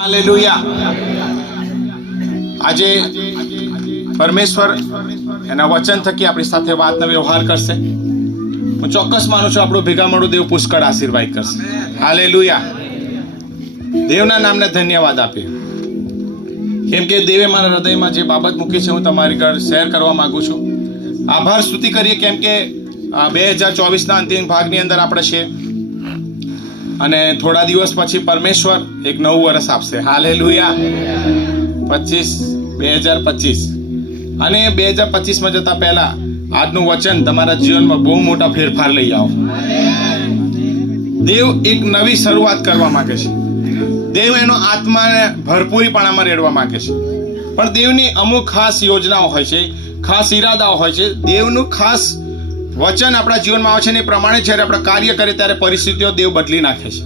Hallelujah. આજે પરમેશ્વર એના વચન થકી આપણી સાથે વાતનો વ્યવહાર કરશે. હું ચોક્કસ માનું છું આપણું ભેગા મળું દેવ પુષ્કળ આશીર્વાદ કરશે. હાલેલુયા. દેવના નામને ધન્યવાદ આપીએ, કેમ કે દેવે મારા હૃદયમાં જે બાબત મૂકી છે હું તમારી ઘર શેર કરવા માંગુ છું. આભાર સ્તુતિ કરીએ, કેમ કે 2024ના અંતિમ ભાગની અંદર આપણે છીએ અને થોડા દિવસ પછી પરમેશ્વર એક નવું વર્ષ આપશે. હાલેલુયા. 2025 અને 2025માં જતા પહેલા આજનું વચન તમારા જીવનમાં બહુ મોટા ફેરફાર લઈ આવો. દેવ એક નવી શરૂઆત કરવા માંગે છે. દેવ એનો આત્માને ભરપૂરીપણામાં રેડવા માંગે છે, પણ દેવની અમુક ખાસ યોજનાઓ હોય છે, ખાસ ઈરાદાઓ હોય છે. દેવનું ખાસ વચન આપણા જીવનમાં આવે છે ને એ પ્રમાણે જ્યારે આપણે કાર્ય કરીએ ત્યારે પરિસ્થિતિઓ દેવ બદલી નાખે છે.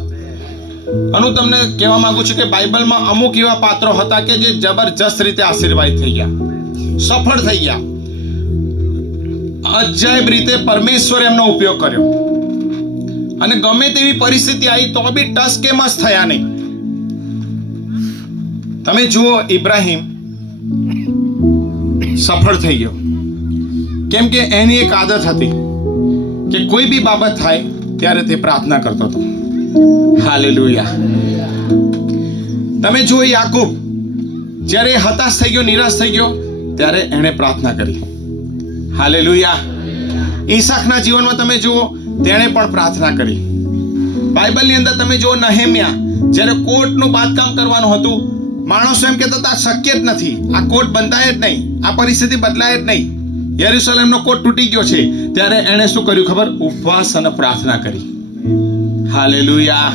અને હું તમને કહેવા માંગુ છું કે બાઇબલમાં અમુક એવા પાત્રો હતા કે જે જબરજસ્ત રીતે આશીર્વાદ થઈ ગયા, સફળ થઈ ગયા, અજાયબ રીતે પરમેશ્વર એમનો ઉપયોગ કર્યો અને ગમે તેવી પરિસ્થિતિ આવી તો બી ટસ કે મસ થયા નહીં. તમે જુઓ, ઇબ્રાહિમ સફળ થઈ ગયો, કેમ કે એની એક આદત હતી કે કોઈ બી બાબત થાય ત્યારે તે પ્રાર્થના કરતો હતો. હાલેલુયા. તમે જુઓ, યાકૂબ જ્યારે હતાશ થઈ ગયો, નિરાશ થઈ ગયો, ત્યારે એણે પ્રાર્થના કરી. હાલેલુયા. ઈસાકના જીવનમાં તમે જુઓ, તેણે પણ પ્રાર્થના કરી. બાઇબલની અંદર તમે જુઓ, નહેમ્યા જ્યારે કોર્ટનું બાંધકામ કરવાનું હતું, માણસો એમ કહેતા હતા શક્ય જ નથી, આ કોર્ટ બંધાય જ નહીં, આ પરિસ્થિતિ બદલાય જ નહીં, યરુશલેમનો કોર્ટ તૂટી ગયો છે. ત્યારે એણે શું કર્યું ખબર? ઉપવાસ અને પ્રાર્થના કરી. હાલેલુયા.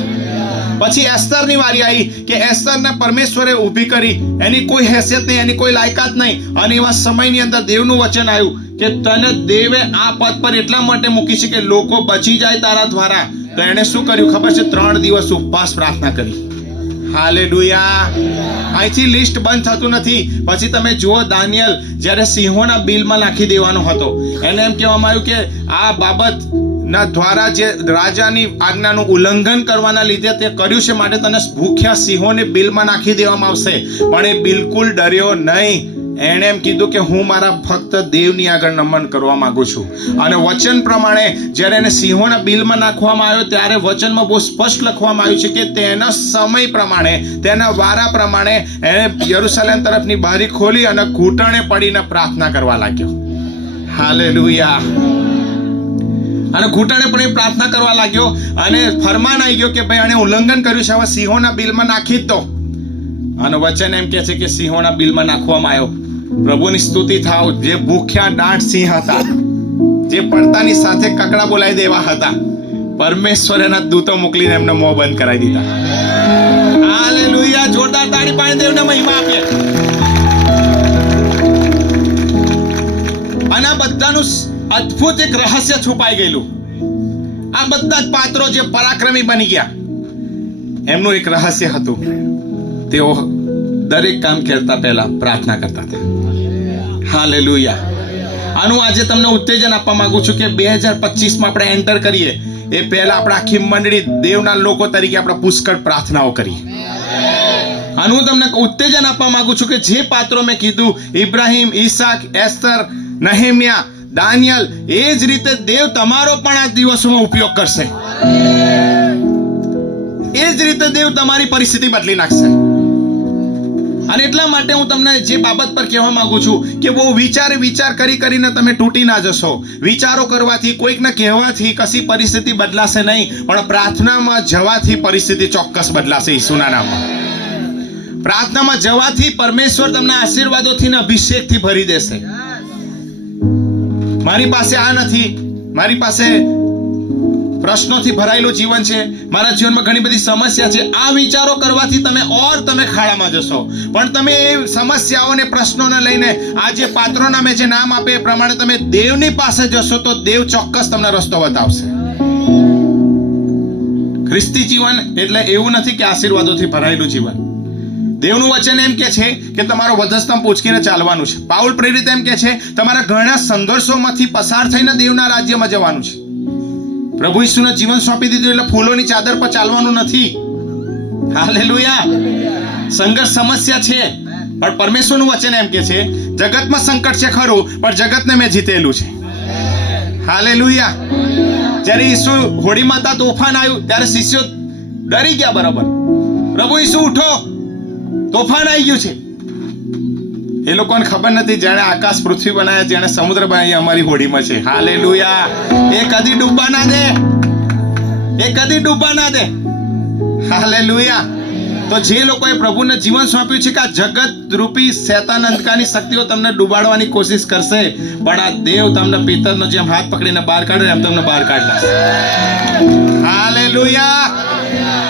પછી એસ્તરની વારી આવી કે એસ્તરને પરમેશ્વરે ઊભી કરી. એની કોઈ હેસિયત નહીં, એની કોઈ લાયકાત નહીં, અને એવા સમયની અંદર દેવનું વચન આવ્યું કે તને દેવે આ પદ પર એટલા માટે મૂકી છે કે લોકો બચી જાય તારા દ્વારા. તો એણે શું કર્યું ખબર છે? 3 દિવસ ઉપવાસ પ્રાર્થના કરી. હાલેલુયા. અહીંથી લિસ્ટ બંધ થતું નથી. પછી તમે જુઓ, દાનિયેલ જ્યારે સિંહોના બિલમાં નાખી દેવાનો હતો, એને એમ કહેવામાં આવ્યું કે આ બાબત ના દ્વારા જે રાજાની આજ્ઞાનું ઉલ્લંઘન કરવાના લીધે તે કર્યું છે, માટે તને ભૂખ્યા સિંહોને બિલમાં નાખી દેવામાં આવશે. પણ એ બિલકુલ ડર્યો નહીં. એણે એમ કીધું કે હું મારા ફક્ત દેવની આગળ નમન કરવા માંગુ છું. અને વચન પ્રમાણે જ્યારે એને સિંહોના બિલમાં નાખવામાં આવ્યો ત્યારે વચનમાં બહુ સ્પષ્ટ લખવામાં આવ્યું છે કે તેના સમય પ્રમાણે, તેના વારા પ્રમાણે એણે યરુશલેમ તરફની બારી ખોલી અને ઘૂંટણે પડીને પ્રાર્થના કરવા લાગ્યો. હાલેલુયા. અને ઘૂંટણે પણ પ્રાર્થના કરવા લાગ્યો અને ફરમાન આવી ગયો કે ભાઈ આને ઉલ્લંઘન કર્યું છે, હવે સિંહોના બિલમાં નાખી જ દો. અને વચન એમ કહે છે કે સિંહોના બિલમાં નાખવામાં આવ્યો. પ્રભુની સ્તુતિ થાવ. જે ભૂખ્યા દાંત સિંહ હતા, જે પડતાની સાથે કકડા બોલાવી દેવા હતા, પરમેશ્વર એના દૂતો મોકલીને એમને મોં બંધ કરાવી દીધા. હાલેલુયા. જોરદાર તાળી પાડી દેવને મહિમા આપીએ. અને આ બધાનું અદ્ભુત એક રહસ્ય છુપાઈ ગયેલું. આ બધા જ પાત્રો જે પરાક્રમી બની ગયા, એમનું એક રહસ્ય હતું. તેઓ દરેક કામ કરતા પહેલા પ્રાર્થના કરતા હતા. હાલેલુયા. આનું આજે તમને ઉત્તેજન આપવા માંગુ છું કે 2025માં આપણે એન્ટર કરીએ એ પહેલા આપણે આખી મંડળી દેવના લોકો તરીકે આપણે પુષ્કળ પ્રાર્થનાઓ કરીએ. આનું હું તમને ઉત્તેજન આપવા માંગુ છું કે જે પાત્રો મેં કીધું, ઇબ્રાહિમ, ઈસાક, એસ્તર, નહેમ્યા, દાનિયેલ, એ જ રીતે દેવ તમારો પણ આ દિવસોમાં ઉપયોગ કરશે. એ જ રીતે દેવ તમારી પરિસ્થિતિ બદલી નાખશે. અને એટલા માટે હું તમને જે બાબત પર કહેવા માંગુ છું કે બહુ વિચાર કરીને તમે તૂટી ના જશો. વિચારો કરવાથી, કોઈકને કહેવાથી કશી પરિસ્થિતિ બદલાશે નહીં, પણ પ્રાર્થનામાં જવાથી પરિસ્થિતિ ચોક્કસ બદલાશે. ઈસુના નામમાં પ્રાર્થનામાં જવાથી પરમેશ્વર તમને આશીર્વાદોથી ને અભિષેકથી ભરી દેશે. મારી પાસે આ નથી, મારી પાસે પ્રશ્નોથી ભરાયેલું જીવન છે, મારા જીવનમાં ઘણી બધી સમસ્યા છે, આ વિચારો કરવાથી તમે ખાડામાં જશો. પણ તમે એ સમસ્યાઓને, પ્રશ્નોને લઈને આ જે પાત્રોના મેં જે નામ આપે એ પ્રમાણે તમે દેવની પાસે જશો તો દેવ ચોક્કસ તમને રસ્તો બતાવશે. ખ્રિસ્તી જીવન એટલે એવું નથી કે આશીર્વાદોથી ભરાયેલું જીવન. દેવનું વચન એમ કે છે કે તમારો વધસ્તંભ પૂંચકીને ચાલવાનું છે. પાઉલ પ્રેરિત એમ કે છે તમારા ઘણા સંઘર્ષોમાંથી પસાર થઈને દેવના રાજ્યમાં જવાનું છે. પ્રભુ ઈસુને જીવન સોંપી દીધું એટલે ફૂલોની ચાદર પર ચાલવાનું નથી. હાલેલુયા. સંઘર્ષ સમસ્યા છે, પણ પરમેશ્વરનું વચન એમ કે છે જગતમાં સંકટ છે ખરું, પણ જગતને મેં જીતેલું છે. હાલેલુયા. જ્યારે ઈસુ હોડીમાં હતા, તોફાન આવ્યું ત્યારે શિષ્યો ડરી ગયા. બરાબર, પ્રભુ ઈસુ ઉઠો, તોફાન આવી ગયું છે. એ લોકોને ખબર નથી જેણે આકાશ પૃથ્વી બનાવ્યા, જેણે સમુદ્ર બનાવ્યા, અમારી હોડીમાં છે. હાલેલુયા. એ કદી ડૂબવા ના દે, એ કદી ડૂબવા ના દે. હાલેલુયા. તો જે લોકોએ પ્રભુને જીવન સોંપ્યું છે કે આ જગત રૂપી શૈતાન અંધકારની શક્તિઓ તમને ડૂબાડવાની કોશિશ કરશે, પણ આ દેવ તમને પિત્તરનો જેમ હાથ પકડીને બહાર કાઢે એમ તમને બહાર કાઢશે. હાલેલુયા.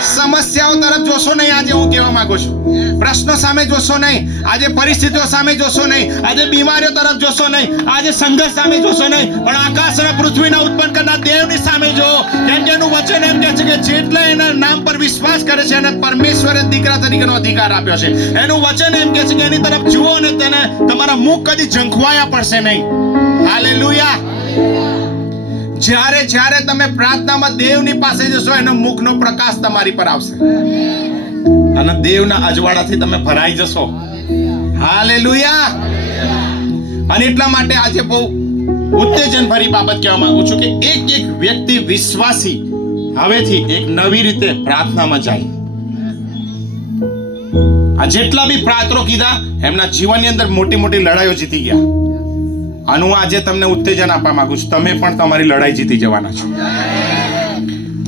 સમસ્યાઓ તરફ જોશો નહીં. આજે હું કહેવા માંગુ છું, પ્રશ્નો સામે જોશો નહીં, આજે પરિસ્થિતિઓ સામે જોશો નહીં, આજે બીમારીઓ તરફ જોશો નહીં, આજે સંઘર્ષ સામે જોશો નહીં, પણ આકાશ અને પૃથ્વીના ઉત્પન્ન કરનાર દેવની સામે જો. કેમ કે એનું વચન એમ કહે છે કે જેટલા એના નામ પર વિશ્વાસ કરે છે અને પરમેશ્વરે દીકરા તરીકેનો અધિકાર આપ્યો છે, એનું વચન એમ કહે છે કે એની તરફ જુઓ અને તેને તમારા મુખ કદી ઝંખવાયા પડશે નહીં. હાલેલુયા. જ્યારે જ્યારે તમે પ્રાર્થનામાં દેવની પાસે જશો, એનો મુખનો પ્રકાશ તમારી પર આવશે અને દેવના અજવાળાથી તમે ભરાઈ જશો. હાલેલુયા. અને એટલા માટે આજે બહુ ઉત્તેજન ભરી બાબત કહેવા માંગુ છું કે એક એક વ્યક્તિ વિશ્વાસી હવેથી એક નવી રીતે પ્રાર્થનામાં જાય. આ જેટલા બી પ્રાત્રો કીધા એમના જીવનની અંદર મોટી મોટી લડાઈઓ જીતી ગયા. અને હું આજે તમને ઉત્તેજન આપવા માંગુ છું, તમે પણ તમારી લડાઈ જીતી જવાના છો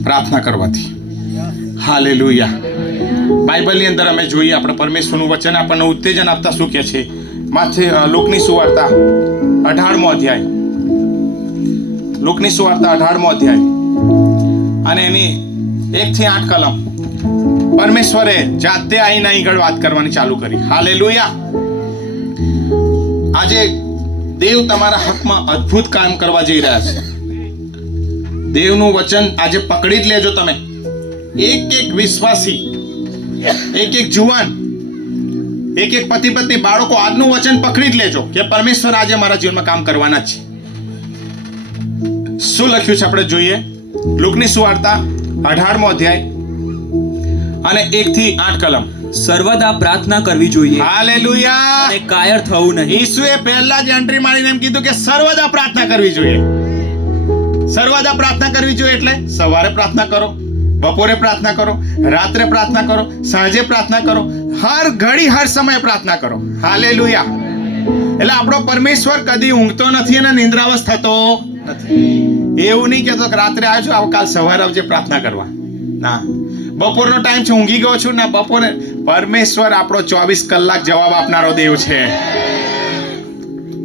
પ્રાર્થના કરવાથી. હાલેલુયા. બાઇબલની અંદર અમે જોઈએ, આપણે પરમેશ્વરનું વચન આપણને ઉત્તેજન આપતા શું કહે છે. લોકની સુવાર્તા 18મો અધ્યાય, લોકની સુવાર્તા 18મો અધ્યાય અને એની 1 થી 8 કલમ. પરમેશ્વરે જાતે આઈને આગળ વાત કરવાની ચાલુ કરી. હાલેલુયા. આજે દેવ તમારા હકમાં અદ્ભુત કામ કરવા જઈ રહ્યા છે. દેવનું વચન આજે પકડી જ લેજો તમે. એક એક વિશ્વાસી, એક એક જુવાન, એક એક પતિ પત્ની, બાળકો આજનું વચન પકડી જ લેજો કે પરમેશ્વર આજે મારા જીવનમાં કામ કરવાના છે. શું લખ્યું છે આપણે જોઈએ. લુકની સુવાર્તા 18મો અધ્યાય અને 1 થી 8 કલમ. સર્વદા પ્રાર્થના કરવી જોઈએ. હાલેલુયા. અને કાયર થવું નહીં. ઈસુએ પહેલા જ એન્ટ્રી મારીને એમ કીધું કે સર્વદા પ્રાર્થના કરવી જોઈએ. સર્વદા પ્રાર્થના કરવી જોઈએ એટલે સવારે પ્રાર્થના કરો, બપોરે પ્રાર્થના કરો, રાત્રે પ્રાર્થના કરો, સાંજે પ્રાર્થના કરો, હર ઘડી હર સમયે પ્રાર્થના કરો. હાલેલુયા. એટલે આપણો પરમેશ્વર કદી ઊંઘતો નથી અને નિંદ્રાવશ થતો નથી. એવું નહીં કહેતો કે રાત્રે આવજો, આવકાલ સવારે આવજે પ્રાર્થના કરવા. ના, બપોરનો ટાઈમ છે, ઊંઘી ગયો છું. ના, બપોરે પરમેશ્વર આપણો 24 કલાક જવાબ આપનારો દેવ છે.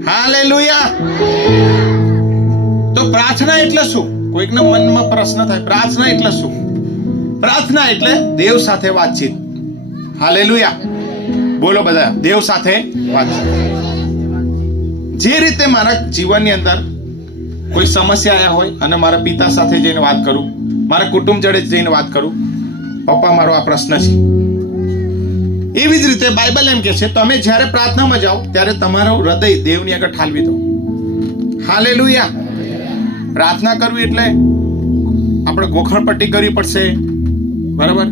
હાલેલુયા. તો પ્રાર્થના એટલે શું? કોઈકના મનમાં પ્રશ્ન થાય, પ્રાર્થના એટલે શું? પ્રાર્થના એટલે દેવ સાથે વાતચીત. હાલેલુયા. બોલો બધા, દેવ સાથે વાતચીત. જે રીતે મારા જીવનની અંદર કોઈ સમસ્યા આવ્યા હોય અને મારા પિતા સાથે જઈને વાત કરું, મારા કુટુંબ જોડે જઈને વાત કરું, પપ્પા મારો આ પ્રશ્ન છે, એવી જ રીતે બાઇબલ એમ કે છે તમે જ્યારે પ્રાર્થનામાં જાઓ ત્યારે તમારું હૃદય દેવની આગળ ઠાલવી દો. હાલેલુયા. પ્રાર્થના કરવી એટલે આપણે ગોખણપટ્ટી કરવી પડશે. બરાબર.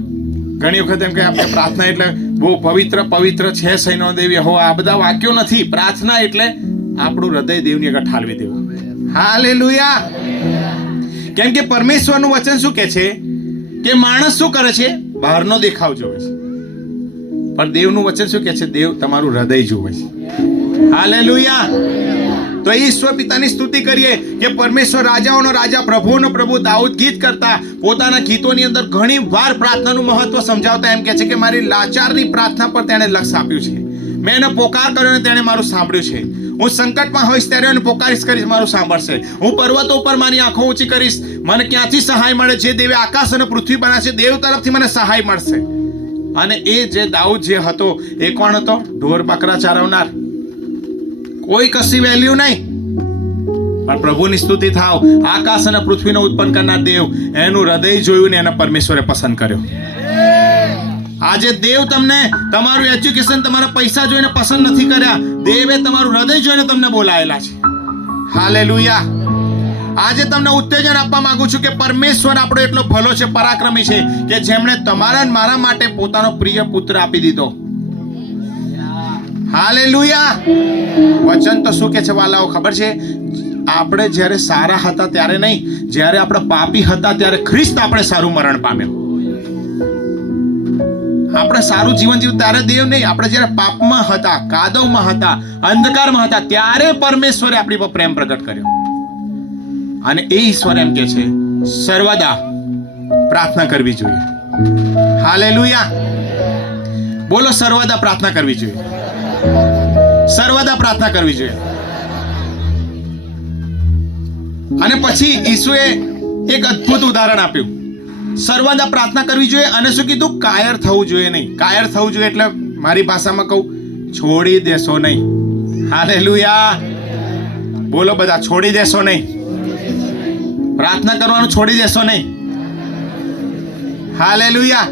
ઘણી વખત એમ કે આપણે પ્રાર્થના એટલે બહુ પવિત્ર પવિત્ર છે સૈનો દેવી હો, આ બધા વાક્યો નથી. પ્રાર્થના એટલે આપણું હૃદય દેવની આગળ ઠાલવી દેવું. હાલેલુયા. કેમ કે પરમેશ્વરનું વચન શું કહે છે કે માણસ શું કરે છે? બહારનો દેખાવ જોવે છે, પણ દેવનું વચન શું કહે છે? દેવ તમારું હૃદય જોવે છે. હાલેલુયા. તો ઈશ્વર પિતાની સ્તુતિ કરીએ કે પરમેશ્વર રાજાઓનો રાજા, પ્રભુનો પ્રભુ દાઉદ ગીત કરતા પોતાના ગીતોની અંદર ઘણી વાર પ્રાર્થનાનું મહત્વ સમજાવતા એમ કહે છે કે મારી લાચારની પ્રાર્થના પર તેણે લક્ષ આપ્યું છે. મેં એનો પોકાર કર્યો અને તેણે મારું સાંભળ્યું છે. હું સંકટમાં હોઈશ ત્યારે એને પોકારીશ કરીશ, મારું સાંભળશે. હું પર્વતો ઉપર મારી આંખો ઊંચી કરીશ, મને ક્યાંથી સહાય મળે? જે દેવે આકાશ અને પૃથ્વી બનાવ્યા છે, દેવ તરફથી મને સહાય મળશે. અને એ જે દાઉદ જે હતો એ કોણ હતો? ઢોર બકરા ચારવનાર. કોઈ કશી વેલ્યુ નહીં, પણ પ્રભુની સ્તુતિ થાવ. આકાશ અને પૃથ્વીનો ઉત્પન્ન કરનાર દેવ, એનું હૃદય જોયું ને એને પરમેશ્વરે પસંદ કર્યો. આજે દેવ તમને તમારું એજ્યુકેશન, તમારા પૈસા જોઈને પસંદ નથી કર્યા. દેવે તમારું હૃદય જોઈને તમને બોલાયેલા છે. હાલેલુયા. આજે તમને ઉત્તેજન આપવા માંગુ છું કે પરમેશ્વર આપણો એટલો ભલો છે, પરાક્રમી છે કે જેમણે તમારા મારા માટે પોતાનો પ્રિય પુત્ર આપી દીધો. હાલેલુયા. વચન તો શું કે છે વાલાઓ ખબર છે? આપણે જ્યારે સારા હતા ત્યારે નહીં, જ્યારે આપણે પાપી હતા ત્યારે ખ્રિસ્ત આપણે સારું મરણ પામ્યો. આપણે સારું જીવન જીવ્યું ત્યારે દેવ નહીં, આપણે જ્યારે પાપમાં હતા, કાદવમાં હતા, અંધકારમાં હતા ત્યારે પરમેશ્વરે આપણી પર પ્રેમ પ્રગટ કર્યો. અને એ ઈશ્વર એમ કે છે સર્વદા પ્રાર્થના કરવી જોઈએ. હાલેલુયા. બોલો, સર્વદા પ્રાર્થના કરવી જોઈએ. સર્વદા પ્રાર્થના કરવી જોઈએ. અને પછી ઈસુએ એક અદ્ભુત ઉદાહરણ આપ્યું. સર્વદા પ્રાર્થના કરવી જોઈએ અને શું કીધું? કાયર થવું જોઈએ નહીં. કાયર થવું જોઈએ એટલે મારી ભાષામાં કહું, છોડી દેશો નહીં. હાલેલુયા. બોલો બધા, છોડી દેશો નહીં. પ્રાર્થના કરવાનું છોડી દેશો નહીં. હાલેલુયા.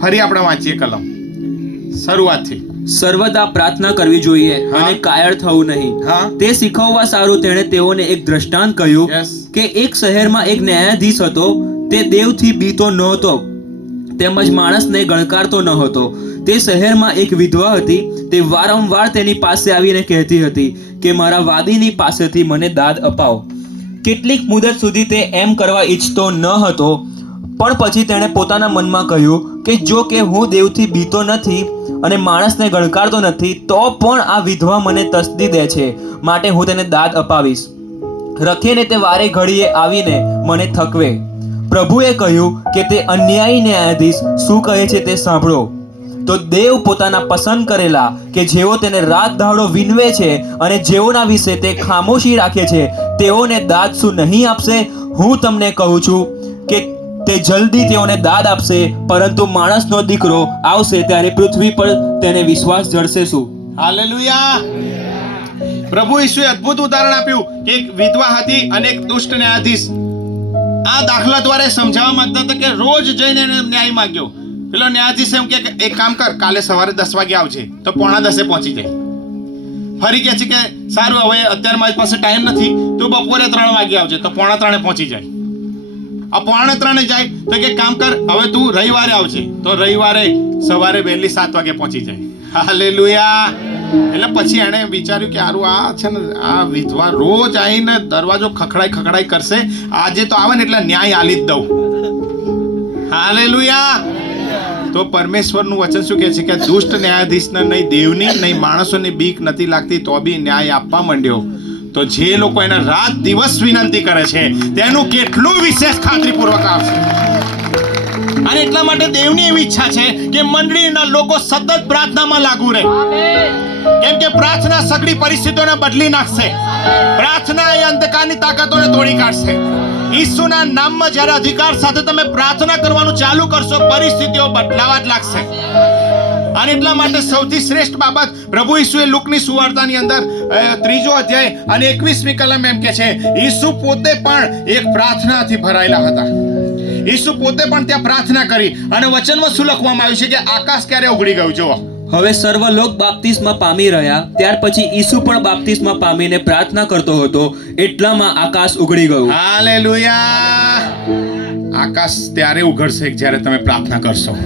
ફરી આપણે વાંચીએ કલમ શરૂઆતથી. સર્વદા પ્રાર્થના કરવી જોઈએ હા. અને કાયર થવું નહીં. હા. તે શીખવવા સારું તેણે તેઓને એક દ્રષ્ટાંત કહ્યું Yes. કે એક શહેરમાં એક ન્યાયાધીશ હતો. તે દેવથી બીતો નહોતો તેમજ માણસને ગણકારતો ન હતો. તે શહેરમાં એક વિધવા હતી. તે વારંવાર તેની પાસે આવીને કહેતી હતી કે મારા વાદીની પાસેથી મને દાદ અપાવ. કેટલીક મુદત સુધી તે એમ કરવા ઈચ્છતો ન હતો, પણ પછી તેણે પોતાના મનમાં કહ્યું કે જો કે હું દેવથી બીતો નથી અને માણસને ગણકારતો નથી, તો પણ આ વિધવા મને તસદી દે છે, માટે હું તેને દાદ અપાવીશ. રખીને તે વારે ઘડીએ આવીને મને થકવે. પ્રભુએ કહ્યું કે તે અન્યાયી ન્યાયાધીશ શું કહે છે તે સાંભળો. તો દેવ પોતાના પસંદ કરેલા કે જેઓ તેને રાત દાડો વિનવે છે અને જેઓના વિશે તે ખામોશી રાખે છે, તેઓને દાદ શું નહીં આપશે? હું તમને કહું છું કે તે જલ્દી તેઓને દાદ આપશે. પરંતુ માણસનો દીકરો આવશે ત્યારે પૃથ્વી પર તેને વિશ્વાસ જળશે શું? હાલેલુયા. પ્રભુ ઈસુએ અદ્ભુત ઉદાહરણ આપ્યું કે એક વિધવા હતી અને એક દુષ્ટ ન્યાયાધીશ. આ દાખલા દ્વારા સમજાવવા માંગતા હતા કે રોજ જઈને એને ન્યાય માંગ્યો. પેલો ન્યાયાધીશ એમ કે એક કામ કર, કાલે સવારે 10 વાગે આવજે, તો 9:45 પહોંચી જાય. ફરી કહે છે કે સારું, હવે અત્યારે મારી પાસે ટાઈમ નથી, તું બપોરે 3 વાગે આવજે, તો 2:45 પહોંચી જાય. આ 2:45 જાય તો કે કામ કર, હવે તું રવિવારે આવજે, તો રવિવારે સવારે વહેલી 7 વાગે પહોંચી જાય. હાલેલુયા. એટલે પછી એણે વિચાર્યું કે હારું, આ છે ને આ વિધવા રોજ આવીને દરવાજો ખખડાઈ કરશે, આજે તો આવે ને એટલે ન્યાય આલી જ દઉં. હાલેલુયા. તો પરમેશ્વરનું વચન શું કહે છે કે દુષ્ટ ન્યાયાધીશને નહીં દેવની નહીં માણસોની બીક નથી લાગતી, તો બી ન્યાય આપવા માંડ્યો. તો જે લોકો એને રાત દિવસ વિનંતી કરે છે તેનું કેટલું વિશેષ ખાતરીપૂર્વક આવશે. અને એટલા માટે દેવની એવી ઈચ્છા છે કે મંડળીના લોકો સતત પ્રાર્થનામાં લાગુ રહે. કેમ કે પ્રાર્થના સગળી પરિસ્થિતિઓને બદલી નાખશે. પ્રાર્થના એ અંધકારની તાકાતોને તોડી કાઢશે. ઈસુના નામમાં જ્યારે અધિકાર સાથે તમે પ્રાર્થના કરવાનું ચાલુ કરશો, પરિસ્થિતિઓ બદલાવા જ લાગશે. અને એટલા માટે સૌથી શ્રેષ્ઠ બાબત પ્રભુ ઈસુએ લુકની સુવાર્તાની અંદર 3 અધ્યાય અને 21મી કલમ એમ કે છે, ઈસુ પોતે પણ એક પ્રાર્થનાથી ભરાયેલા હતા. ઈસુ પોતે પણ ત્યાં પ્રાર્થના કરી અને વચનમાં શું લખવામાં આવ્યું છે કે આકાશ ક્યારે ઉઘડી ગયું? જુઓ. હવે સર્વ લોક બાપ્તિસ્મા પામી રહ્યા. ત્યાર પછી ઈસુ પણ બાપ્તિસ્મા પામીને પ્રાર્થના કરતો હતો. એટલામાં આકાશ ઉઘડી ગયું. હાલેલુયા. આકાશ ત્યારે ઉઘડશે જ્યારે તમે પ્રાર્થના કરશો.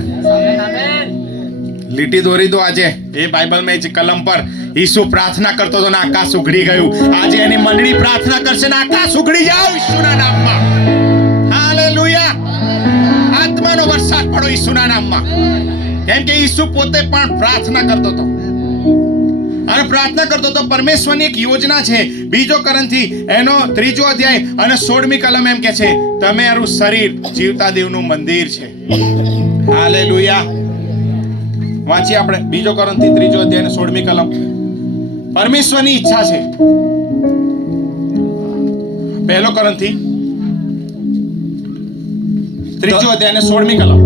લીટી દોરી દો આજે એ બાઇબલમાં એ કલમ પર. ઈસુ પ્રાર્થના કરતો હતો ને આકાશ ઉઘડી ગયું. આજે એની મંડળી પ્રાર્થના કરશે ને આકાશ ઉઘડી જાવ ઈસુના નામમાં. હાલેલુયા. આત્માનો વરસાદ પડો ઈસુના નામમાં. કેમ કે ઈસુ પોતે પણ પ્રાર્થના કરતો હતો. અને પ્રાર્થના કરતો તો પરમેશ્વરની એક યોજના છે. 2 કોરિન્થી એનો 3 અધ્યાય અને 16મી કલમ એમ કે છે, તમારું શરીર જીવતા દેવનું મંદિર છે. હાલેલુયા. વાંચીએ આપણે 2 કોરિન્થી 3 અધ્યાય અને 16મી કલમ. પરમેશ્વરની ઈચ્છા છે. 1 કોરિન્થી 3 અધ્યાય અને 16મી કલમ.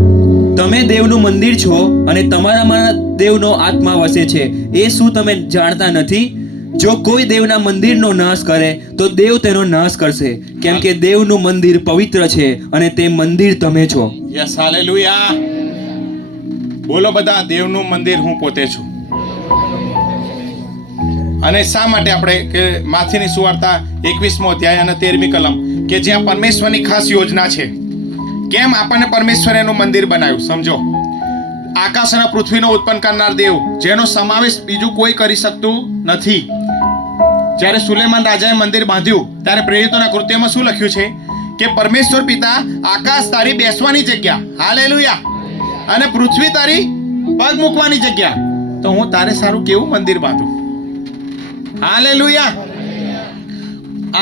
તમે દેવનું મંદિર છો અને તમારામાં દેવનો આત્મા વસે છે. એ શું તમે જાણતા નથી? જો કોઈ દેવના મંદિરનો નાશ કરે તો દેવ તેનો નાશ કરશે. કેમ કે દેવનું મંદિર પવિત્ર છે અને તે મંદિર તમે છો. યસ. હાલેલુયા. બોલો બધા, દેવનું મંદિર હું પોતે છું. અને શા માટે આપણે કે માથીની સુવાર્તા 21મો અધ્યાય અને 13મી કલમ કે જ્યાં પરમેશ્વરની ખાસ યોજના છે. કેમ આપણને પરમેશ્વર એનું મંદિર બનાવ્યું સમજો. આકાશ અને પૃથ્વીનો ઉત્પન્ન કરનાર દેવ, જેનો સમાવેશ બીજું કોઈ કરી શકતું નથી. જ્યારે સુલેમાન રાજાએ મંદિર બાંધ્યું ત્યારે પ્રેરિતોના કૃત્યમાં શું લખ્યું છે કે પરમેશ્વર પિતા, આકાશ તારી બેસવાની જગ્યા, હાલેલુયા, અને પૃથ્વી તારી પગ મૂકવાની જગ્યા, તો હું તારે સારું કેવું મંદિર બાંધું. હાલેલુયા.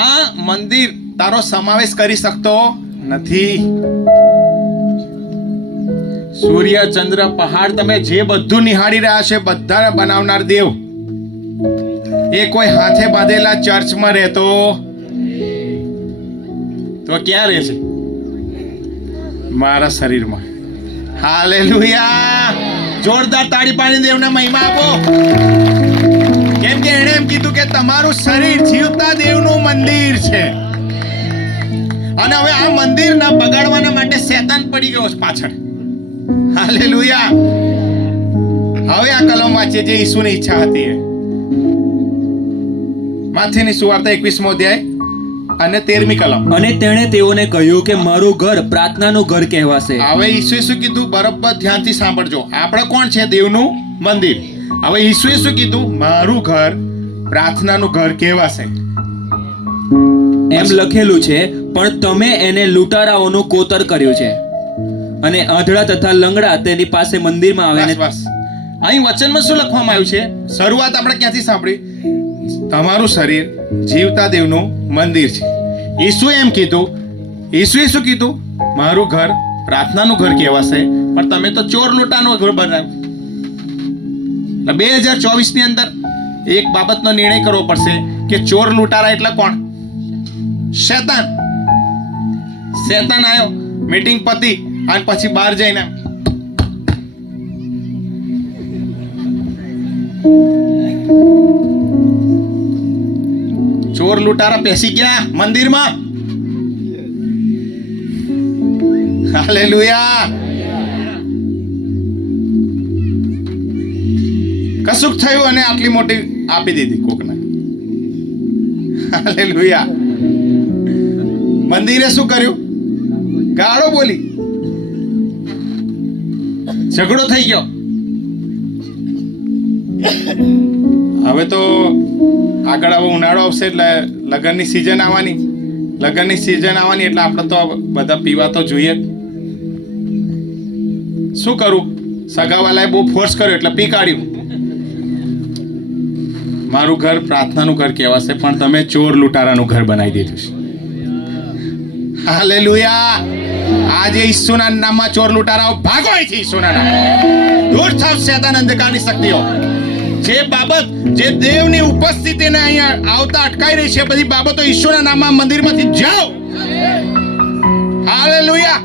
આ મંદિર તારો સમાવેશ કરી શકતો નથી. સૂર્ય, ચંદ્ર, પહાડ, તમે જે બધું નિહાળી રહ્યા છે, બધા બનાવનાર દેવ એ કોઈ હાથે બાંધેલા ચર્ચમાં રહેતો તો ક્યાં રહે છે? મારા શરીરમાં. હાલેલુયા. જોરદાર તાળી પાડીને દેવને મહિમા આપો. કેમ કે એણે એમ કીધું કે તમારું શરીર જીવતા દેવનું મંદિર છે. અને હવે આ મંદિરના બગાડવાના માટે શેતાન પડી ગયો છે પાછળ. હાલેલુયા. હવે આ કલમ વાંચીએ જે ઈસુની ઈચ્છા હતી. માથેની સુવાર્તા 21મો અધ્યાય અને 13મી કલમ. અને તેણે તેઓને કહ્યું કે મારું ઘર પ્રાર્થનાનું ઘર કહેવાશે. હવે ઈસુએ શું કીધું? બરાબર ધ્યાનથી સાંભળજો. આપણે કોણ છે? દેવનું મંદિર. હવે ઈસુએ શું કીધું? મારું ઘર પ્રાર્થનાનું ઘર કહેવાશે એમ લખેલું છે, પણ તમે એને લૂંટારાઓનું કોતર કર્યું છે, અને આંધળા તથા લંગડા તેની પાસે મંદિરમાં આવીને. બસ. અહીં વચનમાં શું લખવામાં આવ્યું છે? શરૂઆત આપણે ક્યાંથી સાંભળી? તમારું શરીર જીવતા દેવનું મંદિર છે. ઈસુએ એમ કીધું. ઈસુએ શું કીધું? મારું ઘર પ્રાર્થનાનું ઘર કહેવાશે, પણ તમે તો ચોર લૂંટાનું ઘર બનાવ્યું. 2024 ની અંદર એક બાબતનો નિર્ણય કરવો પડશે કે ચોર લૂંટારા એટલે કોણ? શેતાન. શેતાન આવ્યો, મીટિંગ પતી અને પછી બહાર જઈને ચોર લૂંટારા પેસી ગયા મંદિરમાં. હાલેલુયા. કશુંક થયું અને આટલી મોટી આપી દીધી કોકને. હાલેલુયા. મંદિરે શું કર્યું? ગાળો બોલી, ઝઘડો થઈ ગયો. હવે તો આગળ હવે ઉનાળો આવશે એટલે લગ્નની સિઝન આવવાની. લગ્નની સિઝન આવવાની એટલે આપણે તો બધા પીવા તો જોઈએ જ. શું કરું? સગાવાલાએ બહુ ફોર્સ કર્યો એટલે પી કાઢ્યું. મારું ઘર પ્રાર્થનાનું ઘર કહેવાશે, પણ તમે ચોર લૂંટારાનું ઘર બનાવી દીધું છે. હાલેલુયા. આજે ઈસુના નામમાં ચોર લૂંટારાઓ ભાગો અહીંથી. ઈસુના નામમાં દૂર થાવ શેતાન અંધકારની શક્તિઓ. જે બાબત જે દેવની ઉપસ્થિતિને અહીંયા આવતા અટકાઈ રહી છે, બધી બાબતો ઈશ્વરના નામમાં મંદિરમાંથી જાઓ. હાલેલુયા.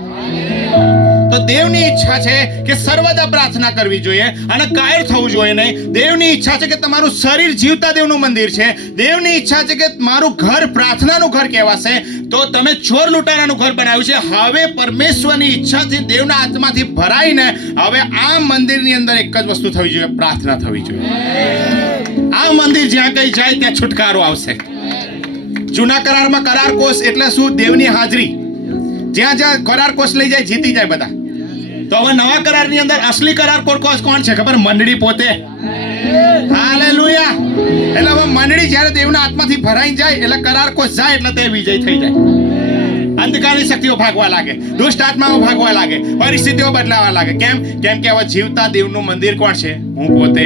તો દેવની ઈચ્છા છે કે સર્વદા પ્રાર્થના કરવી જોઈએ અને કાયર થવું જોઈએ નહીં. દેવની ઈચ્છા છે કે તમારું શરીર જીવતા દેવનું મંદિર છે. દેવની ઈચ્છા છે કે મારું ઘર પ્રાર્થનાનું ઘર કહેવાશે, તો તમે ચોર લૂંટારાનું ઘર બનાવ્યું છે. હવે પરમેશ્વરની ઈચ્છાથી દેવના આત્માથી ભરાઈને હવે આ મંદિરની અંદર એક જ વસ્તુ થવી જોઈએ, પ્રાર્થના થવી જોઈએ. આ મંદિર જ્યાં કઈ જાય ત્યાં છુટકારો આવશે. જૂના કરારમાં કરાર કોષ એટલે શું? દેવની હાજરી. જ્યાં જ્યાં કરાર કોષ લઈ જાય જીતી જાય બધા. તો હવે નવા કરારની અંદર અસલી કરાર કોષ કોણ છે ખબર? મંડળી પોતે. હાલેલુયા. એટલે હવે મંડળી જ્યારે દેવના આત્માથી ભરાઈ જાય એટલે કરાર કોષ જાય એટલે તે વિજય થઈ જાય. અંધકારની શક્તિઓ ભાગવા લાગે, દુષ્ટ આત્માઓ ભાગવા લાગે, પરિસ્થિતિઓ બદલાવા લાગે. કેમ? કેમ કે હવે જીવતા દેવનું મંદિર કોણ છે? હું પોતે.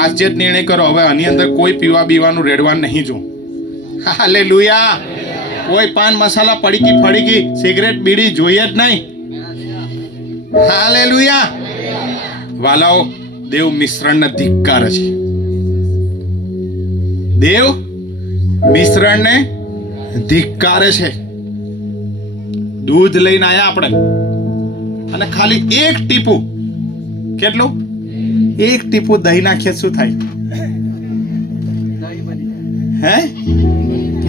આજે જ નિર્ણય કરો, હવે આની અંદર કોઈ પીવા બીવાનું રેડવાનું નહીં જો. હાલેલુયા. કોઈ પાન મસાલા, પડીકી ફડીકી, સિગરેટ બીડી જોઈએ જ નહીં. હાલેલુયા. વાલાઓ, દેવ મિશ્રણને ધિક્કારે છે. દેવ મિશ્રણને ધિક્કારે છે. દૂધ લઈને આયા આપણે અને ખાલી એક ટીપું, કેટલું? એક ટીપું દહીં નાખીએ શું થાય? હે?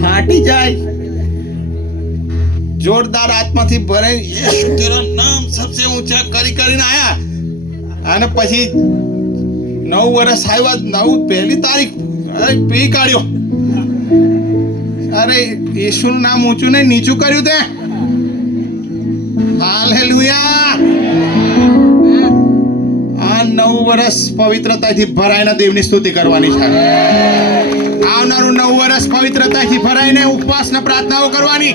ફાટી જાય. જોરદાર આત્માથી ભરાઈ યેશુ તેરા નામ સબસે ઊંચા કરીને આયા. અને પછી 9 વર્ષ આવ્યા, 1 તારીખ પી કાઢ્યો. અરે યેશુનું નામ ઊંચું નહીં નીચું કર્યું તે. હાલેલુયા. નવું વર્ષ પવિત્રતાથી ભરાઈને દેવની સ્તુતિ કરવાની છે. આવનારું નવું વર્ષ પવિત્રતાથી ભરાઈને ઉપવાસના પ્રાર્થનાઓ કરવાની.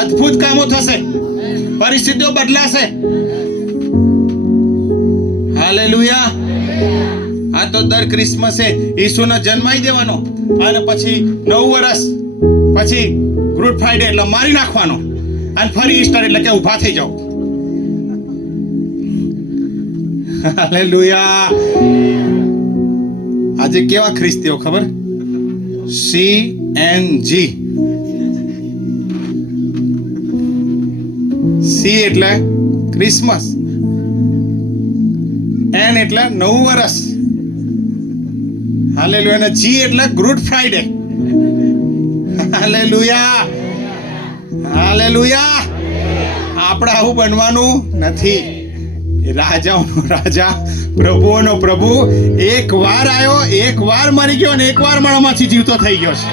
અદ્ભુત કામો થશે, પરિસ્થિતિઓ બદલાશે. હાલેલુયા. આ તો દર ક્રિસમસે ઈસુનો જન્માઈ દેવાનો અને પછી નવું વર્ષ, પછી ગુડ ફ્રાઈડે એટલે મારી નાખવાનો અને ફરી ઈસ્ટર એટલે કે ઊભા થઈ જાઓ. હાલેલુયા. આજે કેવા ખ્રિસ્તીઓ ખબર? CNG. C એટલે ક્રિસમસ, N એટલે નવું વર્ષ, હાલેલુયા, અને G એટલે ગુડ ફ્રાઈડે. Hallelujah, hallelujah. આપણે આવું બનવાનું નથી. રાજાઓનો રાજા, પ્રભુઓનો પ્રભુ એક વાર આવ્યો, એક વાર મરી ગયો અને એક વાર મળવામાંથી જીવતો થઈ ગયો છે.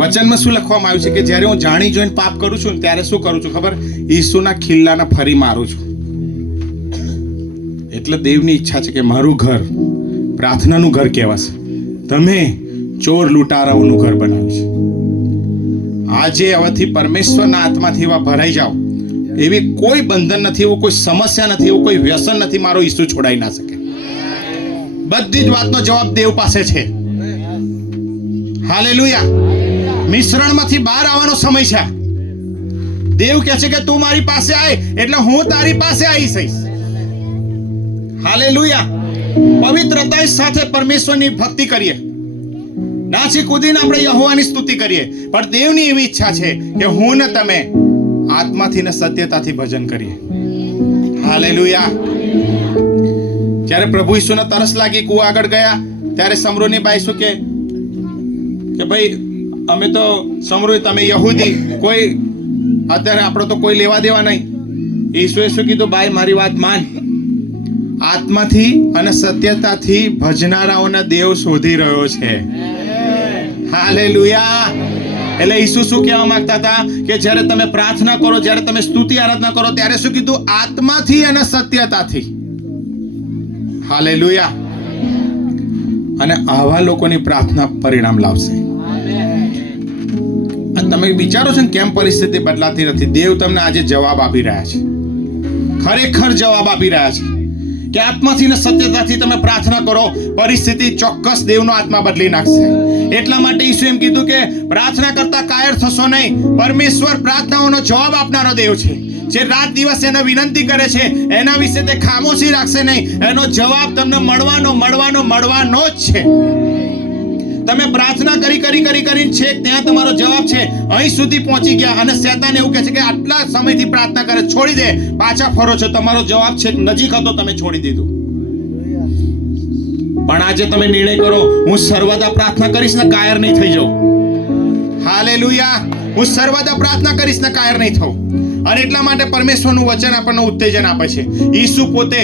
વચનમાં શું લખવામાં આવ્યું છે કે જ્યારે હું જાણી જોઈને પાપ કરું છું ને ત્યારે શું કરું છું ખબર? ઈસુના ખિલ્લાના ફરી મારું છું. એટલે દેવની ઈચ્છા છે કે મારું ઘર પ્રાર્થનાનું ઘર કહેવાશે. તમે ચોર લૂંટારાઓનું ઘર બનાવ્યું છે. આજે હવેથી પરમેશ્વરના આત્માથી એવા ભરાઈ જાઓ. એવી કોઈ બંધન નથી, એવું કોઈ સમસ્યા નથી, એવું કોઈ વ્યસન નથી મારો ઈસુ છોડાઈ ના શકે. બધી જ વાતનો જવાબ દેવ પાસે છે. હાલેલુયા. મિશ્રણમાંથી બહાર આવવાનો સમય છે. દેવ કહે છે કે તું મારી પાસે આય એટલે હું તારી પાસે આવીશ. હાલેલુયા. પવિત્રતા સાથે પરમેશ્વરની ભક્તિ કરીએ, નાચી કૂદીને આપણે યહોવાની સ્તુતિ કરીએ. પણ દેવની એવી ઈચ્છા છે કે હું ને તમે આત્માથી ને સત્યતાથી ભજન કરીએ. હાલેલુયા. જ્યારે પ્રભુ ઈસુને તરસ લાગી, કૂવા આગળ ગયા, ત્યારે સમરૂની બાઈ શું કે ભાઈ અમે તો સમરૂ, તમે યહૂદી, કોઈ અત્યારે આપણો તો કોઈ લેવા દેવા નહીં. ઈસુએ શું કીધું? બાઈ મારી વાત માન. આત્માથી અને સત્યતાથી ભજનારાઓના દેવ શોધી રહ્યો છે. હાલેલુયા. એટલે ઈસુ શું કહેવા માંગતા હતા કે જ્યારે તમે પ્રાર્થના કરો, જ્યારે તમે સ્તુતિ આરાધના કરો, ત્યારે શું કીધું? આત્માથી અને સત્યતાથી. હાલેલુયા. અને આવા લોકોની પ્રાર્થના પરિણામ લાવશે. તમે વિચારો છો ને કેમ પરિસ્થિતિ બદલાતી નથી? દેવ તમને આજે જવાબ આપી રહ્યા છે, ખરેખર જવાબ આપી રહ્યા છે કે આત્માથી ને સત્યતાથી તમે પ્રાર્થના કરો, પરિસ્થિતિ ચોક્કસ દેવનો આત્મા બદલી નાખશે. એટલા માટે ઈસુ એમ કીધું કે પ્રાર્થના કરતા કાયર થશો નહીં. પરમેશ્વર પ્રાર્થનાઓનો જવાબ આપનારો દેવ છે. જે રાત દિવસ એને વિનંતી કરે છે એના વિશે તે ખામોશી રાખશે નહીં. એનો જવાબ તમને મળવાનો જ છે. તમે પ્રાર્થના કરીને છે ત્યાં તમારો જવાબ છે, અહીં સુધી પહોંચી ગયા અને શેતાન એવું કહે છે કે આટલા સમયથી પ્રાર્થના કરે, છોડી દે, પાછા ફરો છો. તમારો જવાબ છે નજીક હતો, તમે છોડી દીધું. પણ આજે તમે નિર્ણય કરો, હું સર્વદા પ્રાર્થના કરીશ ને કાયર નહીં થઈ જાઉં. હાલેલુયા. હું સર્વદા પ્રાર્થના કરીશ ને કાયર નહીં થઉં. અને એટલા માટે પરમેશ્વરનું વચન આપણને ઉત્તેજન આપે છે. ઈસુ પોતે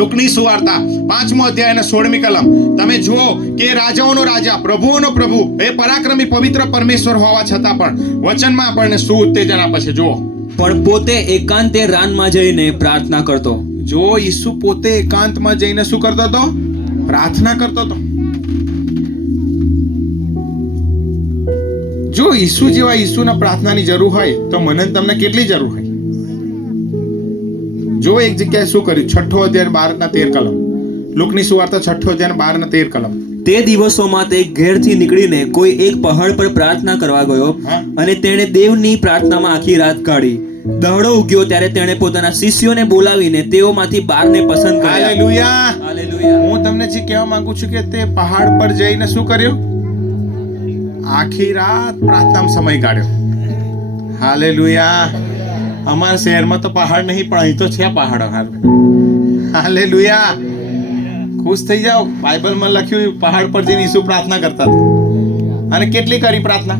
લુકની સુવાર્તા 5મો અધ્યાય અને 16મી કલમ તમે જુઓ કે રાજાઓનો રાજા, પ્રભુઓનો પ્રભુ, એ પરાક્રમી પવિત્ર પરમેશ્વર હોવા છતાં પણ વચનમાં આપણને શું ઉત્તેજન આપે છે જુઓ. પણ પોતે એકાંતે રાનમાં જઈને પ્રાર્થના કરતો. જો ઈસુ પોતે એકાંતમાં જઈને શું કરતો હતો? પ્રાર્થના કરતો હતો. જો ઈસુ જેવા ઈસુના પ્રાર્થનાની જરૂર હોય તો મને તમને કેટલી જરૂર હોય? જો એક જગ્યાએ શું કર્યું? 6ઠ્ઠો અધ્યાય 12 કલમ, લુકની સુવાર્તા 6ઠ્ઠો અધ્યાય 12 કલમ. તે દિવસોમાં તે ઘેરથી નીકળીને કોઈ એક પહાડ પર પ્રાર્થના કરવા ગયો અને તેણે દેવની પ્રાર્થનામાં આખી રાત કાઢી. દહાડો ઉગ્યો ત્યારે તેણે પોતાના શિષ્યોને બોલાવીને તેઓમાંથી 12ને પસંદ કર્યા. હાલેલુયા. હાલેલુયા. હું તમને જે કહેવા માંગુ છું કે તે પહાડ પર જઈને શું કર્યું? આખી રાત પ્રાર્થનામાં સમય કાઢ્યો. હાલેલુયા. અમારા શહેરમાં તો પહાડ નહીં, પણ અહીં તો છે પહાડો. હાલેલુયા. ખુશ થઈ જાઓ. બાઇબલમાં લખ્યું પહાડ પર જઈને ઈસુ પ્રાર્થના કરતા હતા. અને કેટલી કરી પ્રાર્થના?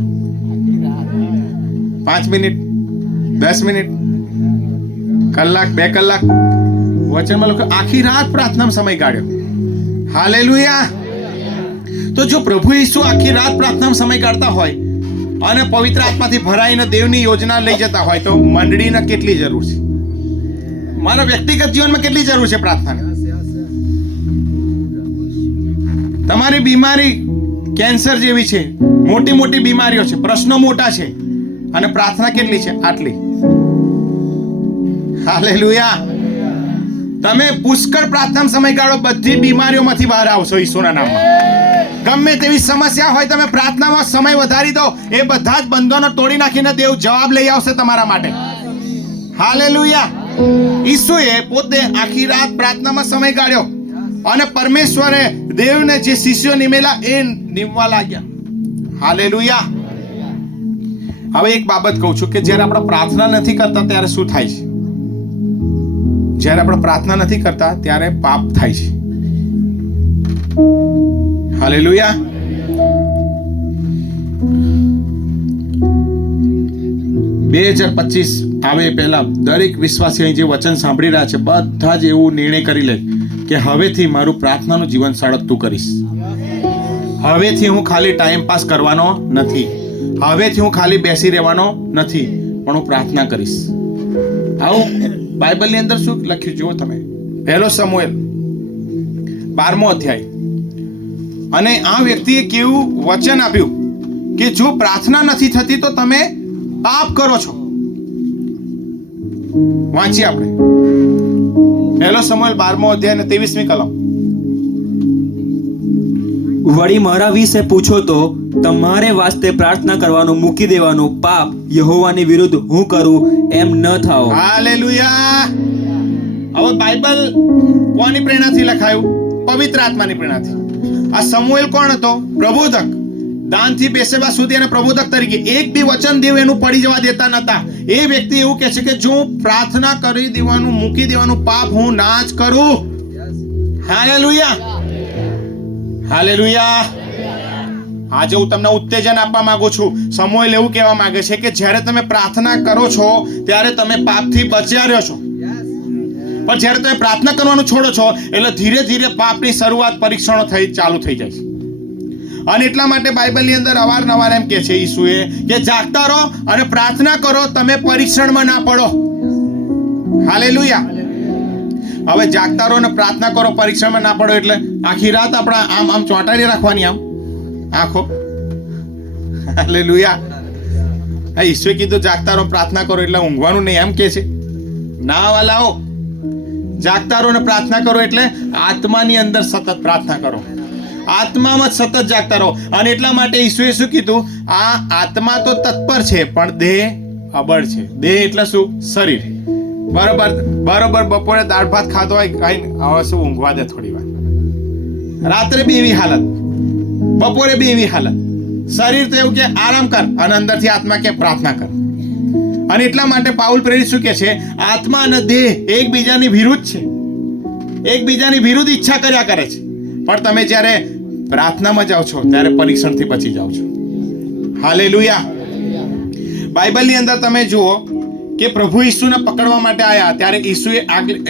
5 મિનિટ, 10 મિનિટ, કલાક, 2 કલાક. વચનમાં લખ્યું આખી રાત પ્રાર્થનામાં સમય કાઢ્યો. હાલેલુયા. તો જો પ્રભુ ઈસુ આખી રાત પ્રાર્થનામાં સમય કાઢતા હોય અને પવિત્ર આત્માથી ભરાઈને દેવની યોજના લઈ જતા હોય તો મંડળીને કેટલી જરૂર છે? મારા વ્યક્તિગત જીવનમાં કેટલી જરૂર છે પ્રાર્થનાની? તમારી બીમારી કેન્સર જેવી છે, મોટી મોટી બીમારીઓ છે, પ્રશ્નો મોટા છે, અને પ્રાર્થના કેટલી છે? આટલી. હાલેલુયા. તમે પુષ્કળ પ્રાર્થના સમયગાળો બધી બીમારીઓમાંથી બહાર આવશો ઈસુના નામમાં. ગમે તેવી સમસ્યા હોય તમે પ્રાર્થનામાં સમય વધારી દો, એ બધા જ બંધનો તોડી નાખીને દેવ જવાબ લઈ આવશે તમારા માટે. હાલેલુયા. ઈસુએ પોતે આખી રાત પ્રાર્થનામાં સમય ગાળ્યો અને પરમેશ્વરે દેવને જે શિષ્યો નિમેલા એ નિમવા લાગ્યા. હાલેલુયા. હવે એક બાબત કહું છું કે જ્યારે આપણે પ્રાર્થના નથી કરતા ત્યારે શું થાય છે? જ્યારે આપણે પ્રાર્થના નથી કરતા ત્યારે પાપ થાય છે. હાલેલુયા. બે 2025 આવે પહેલા દરેક વિશ્વાસી અહીં જે વચન સાંભળી રહ્યા છે બધા જ એવું નિર્ણય કરી લે કે હવેથી મારું પ્રાર્થનાનું જીવન સળગતું કરીશ. હવેથી હું ખાલી ટાઈમ પાસ કરવાનો નથી, હવેથી હું ખાલી બેસી રહેવાનો નથી, પણ હું પ્રાર્થના કરીશ. આવું બાઇબલની અંદર શું લખ્યું જુઓ તમે. પહેલો સમુએલ 12મો અધ્યાય. અને આ વ્યક્તિએ કેવું વચન આપ્યું કે જો પ્રાર્થના નથી થતી તો તમે પાપ કરો છો. વાંચીએ આપણે પહેલો સમુએલ 12મો અધ્યાય અને 23મી કલમ. વળી મારા વિશે પૂછો તો તમારે વાસ્તે પ્રાર્થના કરવાનું મૂકી દેવાનું પાપ યહોવાની વિરુદ્ધ હું કરું એમ ન થાઓ. હાલેલુયા. હવે બાઇબલ કોની પ્રેરણાથી લખાયું? પવિત્ર આત્માની પ્રેરણાથી. આ સમુએલ કોણ હતો? પ્રબોધક. દાનથી બેસેબા સુધી અને પ્રબોધક તરીકે એક બી વચન દેવ એનું પડી જવા દેતા નતા. એ વ્યક્તિ એવું કહે છે કે જો હું પ્રાર્થના કરી દેવાનું મૂકી દેવાનું પાપ હું ના જ કરું. હાલેલુયા. હાલેલુયા. આજે હું તમને ઉત્તેજન આપવા માંગુ છું. સમુએલ એવું કહેવા માંગે છે કે જ્યારે તમે પ્રાર્થના કરો છો ત્યારે તમે પાપથી બચ્યા રહ્યો છો, પણ જ્યારે તમે પ્રાર્થના કરવાનું છોડો છો એટલે ધીરે ધીરે પાપની શરૂઆત પરીક્ષણો ચાલુ થઈ જાય છે. અને એટલા માટે બાઇબલની અંદર અવારનવાર એમ કહે છે ઈસુએ કે જાગતા રહો અને પ્રાર્થના કરો, તમે પરીક્ષણમાં ના પડો. હાલેલુયા. હવે જાગતા રહો અને પ્રાર્થના કરો, પરીક્ષામાં ના પડો એટલે આખી રાત આપણા આમ આમ ચોંટાડી રાખવાની આમ આંખો. હાલેલુયા. હા, ઈશ્વરે કીધું જાગતા રહો પ્રાર્થના કરો એટલે ઊંઘવાનું નહીં એમ કે છે? ના વાલાઓ, જાગતા રહો અને પ્રાર્થના કરો એટલે આત્માની અંદર સતત પ્રાર્થના કરો, આત્મામાં જ સતત જાગતા રહો. અને એટલા માટે ઈશ્વરે શું કીધું? આ આત્મા તો તત્પર છે પણ દેહ અબળ છે. દેહ એટલે શું? શરીર. બરોબર બપોરે દાળ ભાત ખાધો હોય ખાઈને હવે શું ઊંઘવા દે થોડી વાર. રાત્રે બી એવી હાલત, બપોરે બી એવી હાલત. શરીર તો એવું કે આરામ કર અને અંદરથી આત્મા કે પ્રાર્થના કર. અને એટલા માટે પાઉલ પ્રેરિત શું કે છે? આત્મા અને દેહ એકબીજાની વિરુદ્ધ છે, એકબીજાની વિરુદ્ધ ઈચ્છા કર્યા કરે છે. પણ તમે જ્યારે પ્રાર્થનામાં જાઓ છો ત્યારે પરીક્ષણથી બચી જાઓ છો. હાલેલુયા. બાઇબલની અંદર તમે જુઓ કે પ્રભુ ઈસુને પકડવા માટે આવ્યા ત્યારે ઈસુએ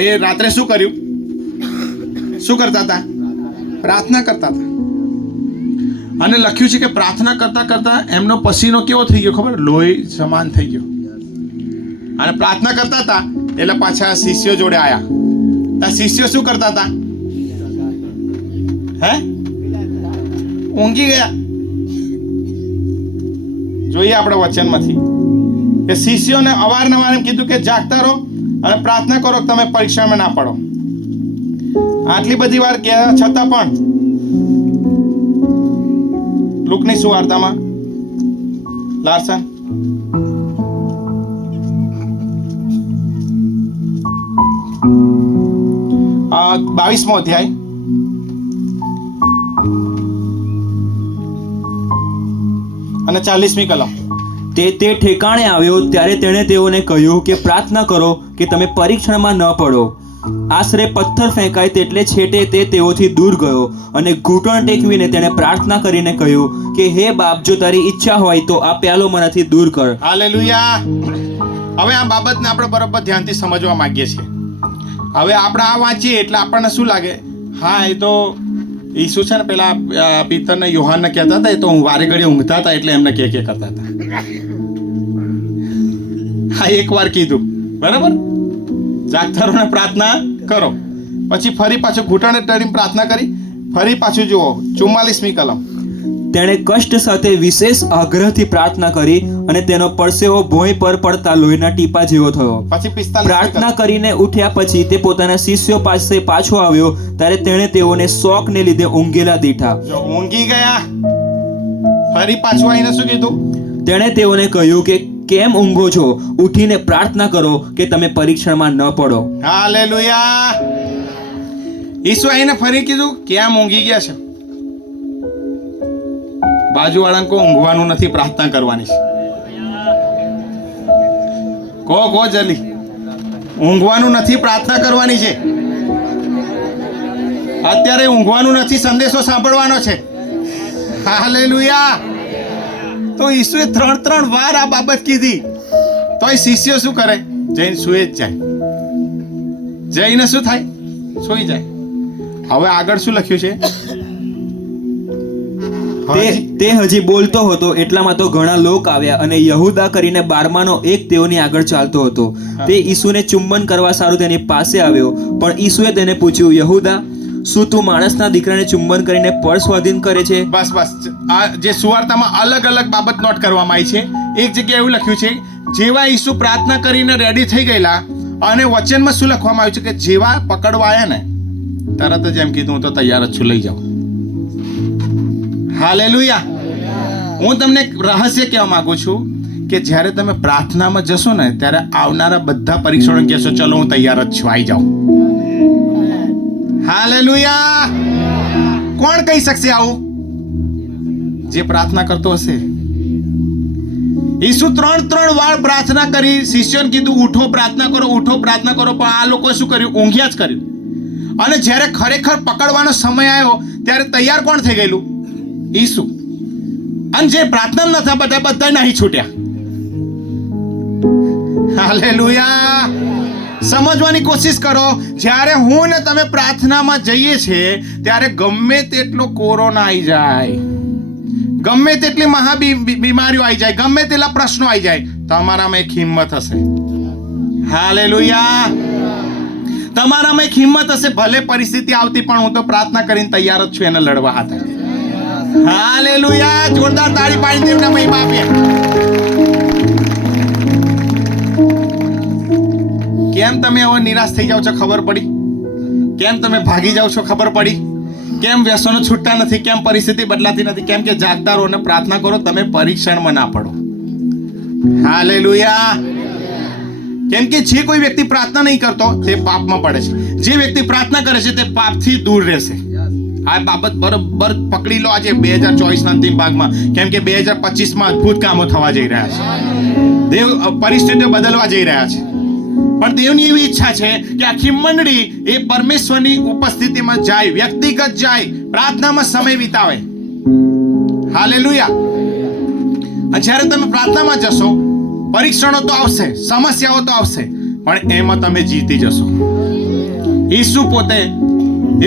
એ રાત્રે શું કર્યું? શું કરતા હતા? પ્રાર્થના કરતા હતા. અને લખ્યું છે કે પ્રાર્થના કરતા કરતા એમનો પસીનો કેવો થઈ ગયો ખબર? લોહી સમાન થઈ ગયો. અને પ્રાર્થના કરતા હતા એટલે પાછા શિષ્યો જોડે આવ્યા. ત્યાં શિષ્યો શું કરતા હતા? હે? ઊંઘી ગયા. જોઈએ આપણે વચનમાંથી કે શિષ્યોને અવારનવાર એમ કીધું કે જાગતા રહો અને પ્રાર્થના કરો, તમે પરીક્ષામાં ના પડો. આટલી બધી વાર કહ્યા છતાં પણ લુકની સુવાર્તામાં લાર્સન 22મો અધ્યાય અને 40મી કલમ. તે ઠેકાણે આવ્યો ત્યારે તેણે તેઓને કહ્યું કે પ્રાર્થના કરો કે તમે પરીક્ષણમાં ન પડો. આશરે પથ્થર ફેંકાય તેટલે છેટે તે તેઓથી દૂર ગયો અને ઘૂંટણ ટેકવીને તેણે પ્રાર્થના કરીને કહ્યું કે હે બાપ, જો તારી ઈચ્છા હોય તો આ પ્યાલો મારાથી દૂર કર. હાલેલુયા. હવે આ બાબતને આપણે બરોબર ધ્યાનથી સમજવા માંગીએ છીએ. હવે આપણે આ વાંચીએ એટલે આપણને શું લાગે? હા, એ તો ઈસુ છે ને પેલા પિત્તરને યોહાનને કહેતા હતા, એ તો વારે ઘડી ઊંઘતા હતા એટલે એમને કે કરતા હતા. હા, એકવાર કીધું બરાબર, જાગતા રહો ને પ્રાર્થના કરો. પછી ફરી પાછું ઘૂંટણે ટળીને પ્રાર્થના કરી. ફરી પાછું જુઓ 44મી કલમ. તેણે કષ્ટ સાથે વિશેષ આગ્રહથી પ્રાર્થના કરી અને તેનો પરસેવો ભોંય પર પડતા લોહીના ટીપા જેવો થયો. પછી 45મી પ્રાર્થના કરીને ઉઠ્યા પછી તે પોતાના શિષ્યો પાસે પાછો આવ્યો, ત્યારે તેણે તેઓને શોકને લીધે ઊંઘેલા દીઠા. જો ઊંઘી ગયા, ફરી પાછું આવીને શું કીધું? તેણે તેઓને કહ્યું કે કેમ ઊંઘો છો? ઉઠીને પ્રાર્થના કરો કે તમે પરીક્ષણમાં ન પડો. હાલેલુયા. ઈસુ આવીને ફરી કીધું કેમ ઊંઘી ગયા છે? બાજુવાળાને કહો ઊંઘવાનું નથી, પ્રાર્થના કરવાની છે. કહો જલ્દી, ઊંઘવાનું નથી, પ્રાર્થના કરવાની છે. અત્યારે ઊંઘવાનું નથી, સંદેશો સાંભળવાનો છે. હાલેલુયા. તો ઈસુએ 3 વાર આ બાબત કીધી, તો એ શિષ્યો શું કરે? જઈને સુઈ જ જાય. જઈને શું થાય? સુઈ જાય. હવે આગળ શું લખ્યું છે? તે હજી બોલતો હતો એટલામાં તો ઘણા લોક આવ્યા અને યહૂદા કરીને 12માનો એક તેઓની આગળ ચાલતો હતો. તે ઈસુને ચુંબન કરવા સારું તેની પાસે આવ્યો, પણ ઈસુએ તેને પૂછ્યું, યહૂદા, શું તું માણસના દીકરાને ચુંબન કરીને પળ સ્વાધીન કરે છે? બસ આ જે સુવાર્તામાં અલગ અલગ બાબત નોટ કરવામાં આવી છે. એક જગ્યાએ એવું લખ્યું છે, જેવા ઈસુ પ્રાર્થના કરીને રેડી થઈ ગયેલા, અને વચનમાં શું લખવામાં આવ્યું છે કે જેવા પકડવા આવ્યા ને તરત જ એમ કીધું, હું તો તૈયાર જ છું, લઈ જાઓ. હાલેલુયા. હું તમને એક રહસ્ય કહેવા માંગુ છું કે જ્યારે તમે પ્રાર્થનામાં જશો ને ત્યારે આવનારા બધા પરીક્ષણો કહેશો, ચલો હું તૈયાર જ છું, આવી જાઓ. હાલેલુયા. કોણ કહી શકશે આવું? જે પ્રાર્થના કરતો હશે. ઈસુ 3 વાર પ્રાર્થના કરી, શિષ્યોને કીધું ઉઠો પ્રાર્થના કરો, ઉઠો પ્રાર્થના કરો, પણ આ લોકોએ શું કર્યું? ઊંઘ્યા જ કર્યું. અને જ્યારે ખરેખર પકડવાનો સમય આવ્યો ત્યારે તૈયાર કોણ થઈ ગયેલું? ઈસુ. અને જે પ્રાર્થના નતા બધા નહીં છૂટ્યા. હાલેલુયા. સમજવાની કોશિશ કરો. જ્યારે હું ને તમે પ્રાર્થનામાં જઈએ છીએ ત્યારે ગમે તેટલો કોરોના આવી જાય, ગમે તેટલી બીમારીઓ આવી જાય, ગમે તેટલા પ્રશ્નો આવી જાય, તમારામાં એક હિંમત હશે. હાલેલુયા. તમારામાં એક હિંમત હશે, ભલે પરિસ્થિતિ આવતી પણ હું તો પ્રાર્થના કરીને તૈયાર જ છું એને લડવા હાથે. હાલેલુયા. જોરદાર તાળી પાડી દેવને મહિમા આપીએ. કેમ તમે હવે નિરાશ થઈ જાવ છો? ખબર પડી? કેમ તમે ભાગી જાવ છો? ખબર પડી? કેમ વ્યસનો છૂટતા નથી? કેમ પરિસ્થિતિ બદલાતી નથી? કેમ કે જાગતા રહો અને પ્રાર્થના કરો, તમે પરીક્ષણમાં ના પડો. હાલેલુયા. કેમ કે જે કોઈ વ્યક્તિ પ્રાર્થના નહીં કરતો તે પાપમાં પડે છે. જે વ્યક્તિ પ્રાર્થના કરે છે તે પાપથી દૂર રહેશે. આ બાબત બરોબર પકડી લો આજે 2024 ના અંતિમ ભાગમાં, કેમ કે 2025માં અદ્ભુત કામો થવા જઈ રહ્યા છે. દેવ પરિસ્થિતિઓ બદલવા જઈ રહ્યા છે. પણ દેવની એવી ઈચ્છા છે કે આખી મંડળી એ પરમેશ્વરની ઉપસ્થિતિમાં જાય, વ્યક્તિગત જાય, પ્રાર્થનામાં સમય વિતાવે. હાલેલુયા. જ્યારે તમે પ્રાર્થનામાં જશો, પરીક્ષણો તો આવશે, સમસ્યાઓ તો આવશે, પણ એમાં તમે જીતી જશો. ઈસુ પોતે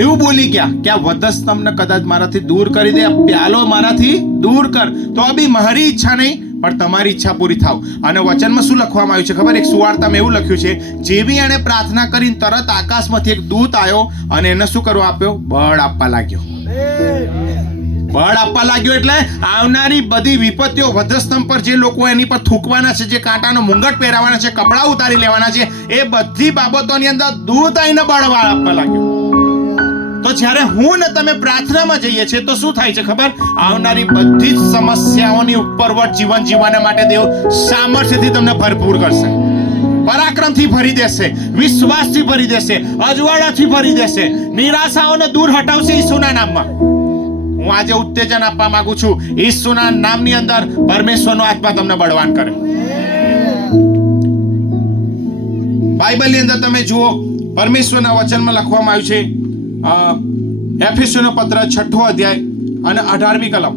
એવું બોલી ગયા કે આ વધસ તમને કદાચ મારાથી દૂર કરી દે, પ્યાલો મારાથી દૂર કર, તો બી મારી ઈચ્છા નહીં પણ તમારી ઈચ્છા પૂરી થાવ. અને વચનમાં શું લખવામાં આવ્યું છે ખબર? એક સુવાર્તામાં એવું લખ્યું છે, જેવી એણે પ્રાર્થના કરીને તરત આકાશમાંથી એક દૂત આવ્યો અને એને શું કરવા આપ્યો? બળ આપવા લાગ્યો. બળ આપવા લાગ્યો એટલે આવનારી બધી વિપત્તિઓ, વધસ્તંભ પર જે લોકો એની પર થૂકવાના છે, જે કાંટાનો મુંગટ પહેરાવાના છે, કપડાં ઉતારી લેવાના છે, એ બધી બાબતોની અંદર દૂત આવીને બળ આપવા લાગ્યો. તો જ્યારે હું ને તમે પ્રાર્થનામાં જઈએ છીએ તો શું થાય છે ખબર? આવનારી બધી જ સમસ્યાઓની ઉપરવટ જીવન જીવવા માટે દેવ સામર્થ્યથી તમને ભરપૂર કરશે, પરાક્રમથી ભરી દેશે, વિશ્વાસથી ભરી દેશે, અજવાળાથી ભરી દેશે, નિરાશાઓને દૂર હટાવશે ઈસુના નામમાં. હું આજે ઉત્તેજન આપવા માંગુ છું, ઈસુના નામની અંદર પરમેશ્વરનો આત્મા તમને બળવાન કરે. બાઇબલની અંદર તમે જુઓ, પરમેશ્વરના વચનમાં લખવામાં આવ્યું છે, એફેસીયોનો પત્ર 6 અધ્યાય અને 18મી કલમ.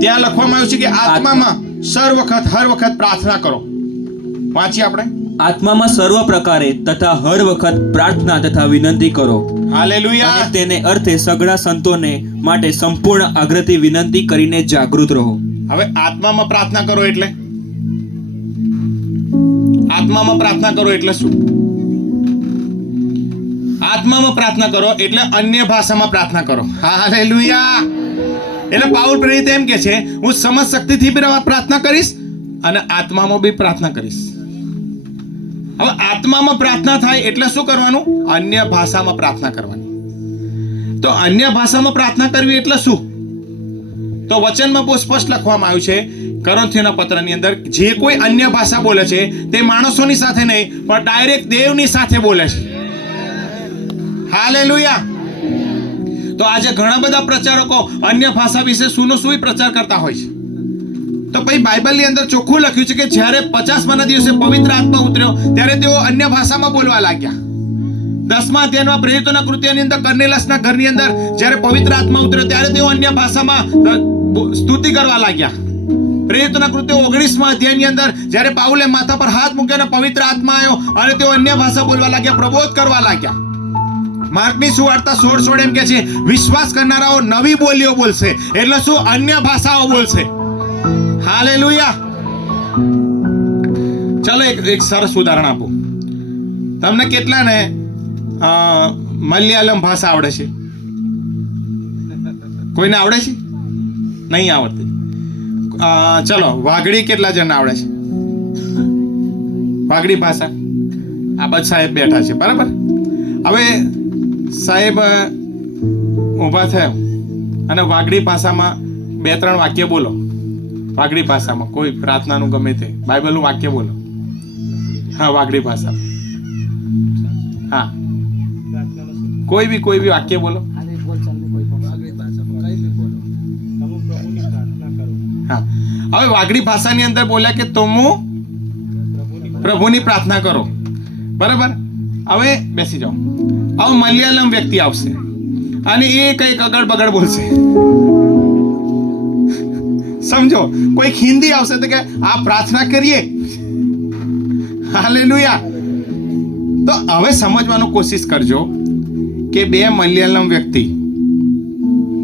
ત્યાં લખવામાં આવ્યું છે કે આત્મામાં હર વખત પ્રાર્થના કરો. વાંચીએ આપણે. આત્મામાં સર્વ પ્રકારે તથા હર વખત પ્રાર્થના તથા વિનંતી કરો હાલેલુયા. અને તેને અર્થે સગળા સંતોને માટે સંપૂર્ણ આગ્રહથી વિનંતી કરીને જાગૃત રહો. હવે આત્મામાં પ્રાર્થના કરો એટલે આત્મામાં પ્રાર્થના કરો એટલે શું? આત્મામાં પ્રાર્થના કરો એટલે અન્ય ભાષામાં પ્રાર્થના કરો. હાલેલુયા. એટલે પાઉલ પ્રેરિત એમ કે છે, હું સમજ શક્તિથી બી પ્રાર્થના કરીશ અને આત્મામાં બી પ્રાર્થના કરીશ. હવે આત્મામાં પ્રાર્થના થાય એટલે શું કરવાનું? અન્ય ભાષામાં પ્રાર્થના કરવાની. તો અન્ય ભાષામાં પ્રાર્થના કરવી એટલે શું? તો વચનમાં બહુ સ્પષ્ટ લખવામાં આવ્યું છે કોરિન્થીયોના પત્રની અંદર, જે કોઈ અન્ય ભાષા બોલે છે તે માણસોની સાથે નહીં પણ ડાયરેક્ટ દેવની સાથે બોલે છે. હાલેલુયા. તો આજે ઘણા બધા પ્રચારકો અન્ય ભાષા વિશે શું પ્રચાર કરતા હોય છે. તો પછી બાઇબલની અંદર ચોખ્ખું લખ્યું છે કે જ્યારે 50માના દિવસે પવિત્ર આત્મા ઉતર્યો ત્યારે તેઓ અન્ય ભાષામાં બોલવા લાગ્યા. 10મા અધ્યાયમાં પ્રેરિતોના કૃત્યની અંદર કર્નેલસના ઘરની અંદર જ્યારે પવિત્ર આત્મા ઉતર્યો ત્યારે તેઓ અન્ય ભાષામાં સ્તુતિ કરવા લાગ્યા. પ્રેરિતોના કૃત્ય 19મા અધ્યાયની અંદર જ્યારે પાઉલે માથા પર હાથ મૂક્યો અને પવિત્ર આત્મા આવ્યો અને તેઓ અન્ય ભાષા બોલવા લાગ્યા, પ્રબોધ કરવા લાગ્યા. માર્કની સુવાર્તા 16:16 એમ કે છે, વિશ્વાસ કરનારાઓ નવી બોલીઓ બોલશે. એટલે શું? અન્ય ભાષાઓ બોલશે. હાલેલુયા. ચલો એક સરસ ઉદાહરણ આપું. તમને કેટલાને મલયાલમ ભાષા આવડે છે? કોઈને આવડે છે? નહીં આવડતી. ચલો વાઘડી કેટલા જણ આવડે છે? વાઘડી ભાષા આ બધા સાહેબ બેઠા છે, બરાબર. હવે સાહેબ ઊભા થયા અને વાઘડી ભાષામાં 2-3 વાક્ય બોલો. વાઘડી ભાષામાં કોઈ પ્રાર્થનાનું ગમે તે બાઇબલનું વાક્ય બોલો. હા, વાઘડી ભાષા. હા, કોઈ બી વાક્ય બોલો. હા, હવે વાઘડી ભાષાની અંદર બોલ્યા કે તમે પ્રભુની પ્રાર્થના કરો, બરાબર. હવે બેસી જાઓ. હવે મલયાલમ વ્યક્તિ આવશે અને એ કંઈક અગળ બગડ બોલશે. સમજો. કોઈ હિન્દી આવશે તો કે આ પ્રાર્થના કરીએ. હાલેલુયા. તો હવે સમજવાનો કોશિશ કરજો કે 2 મલયાલમ વ્યક્તિ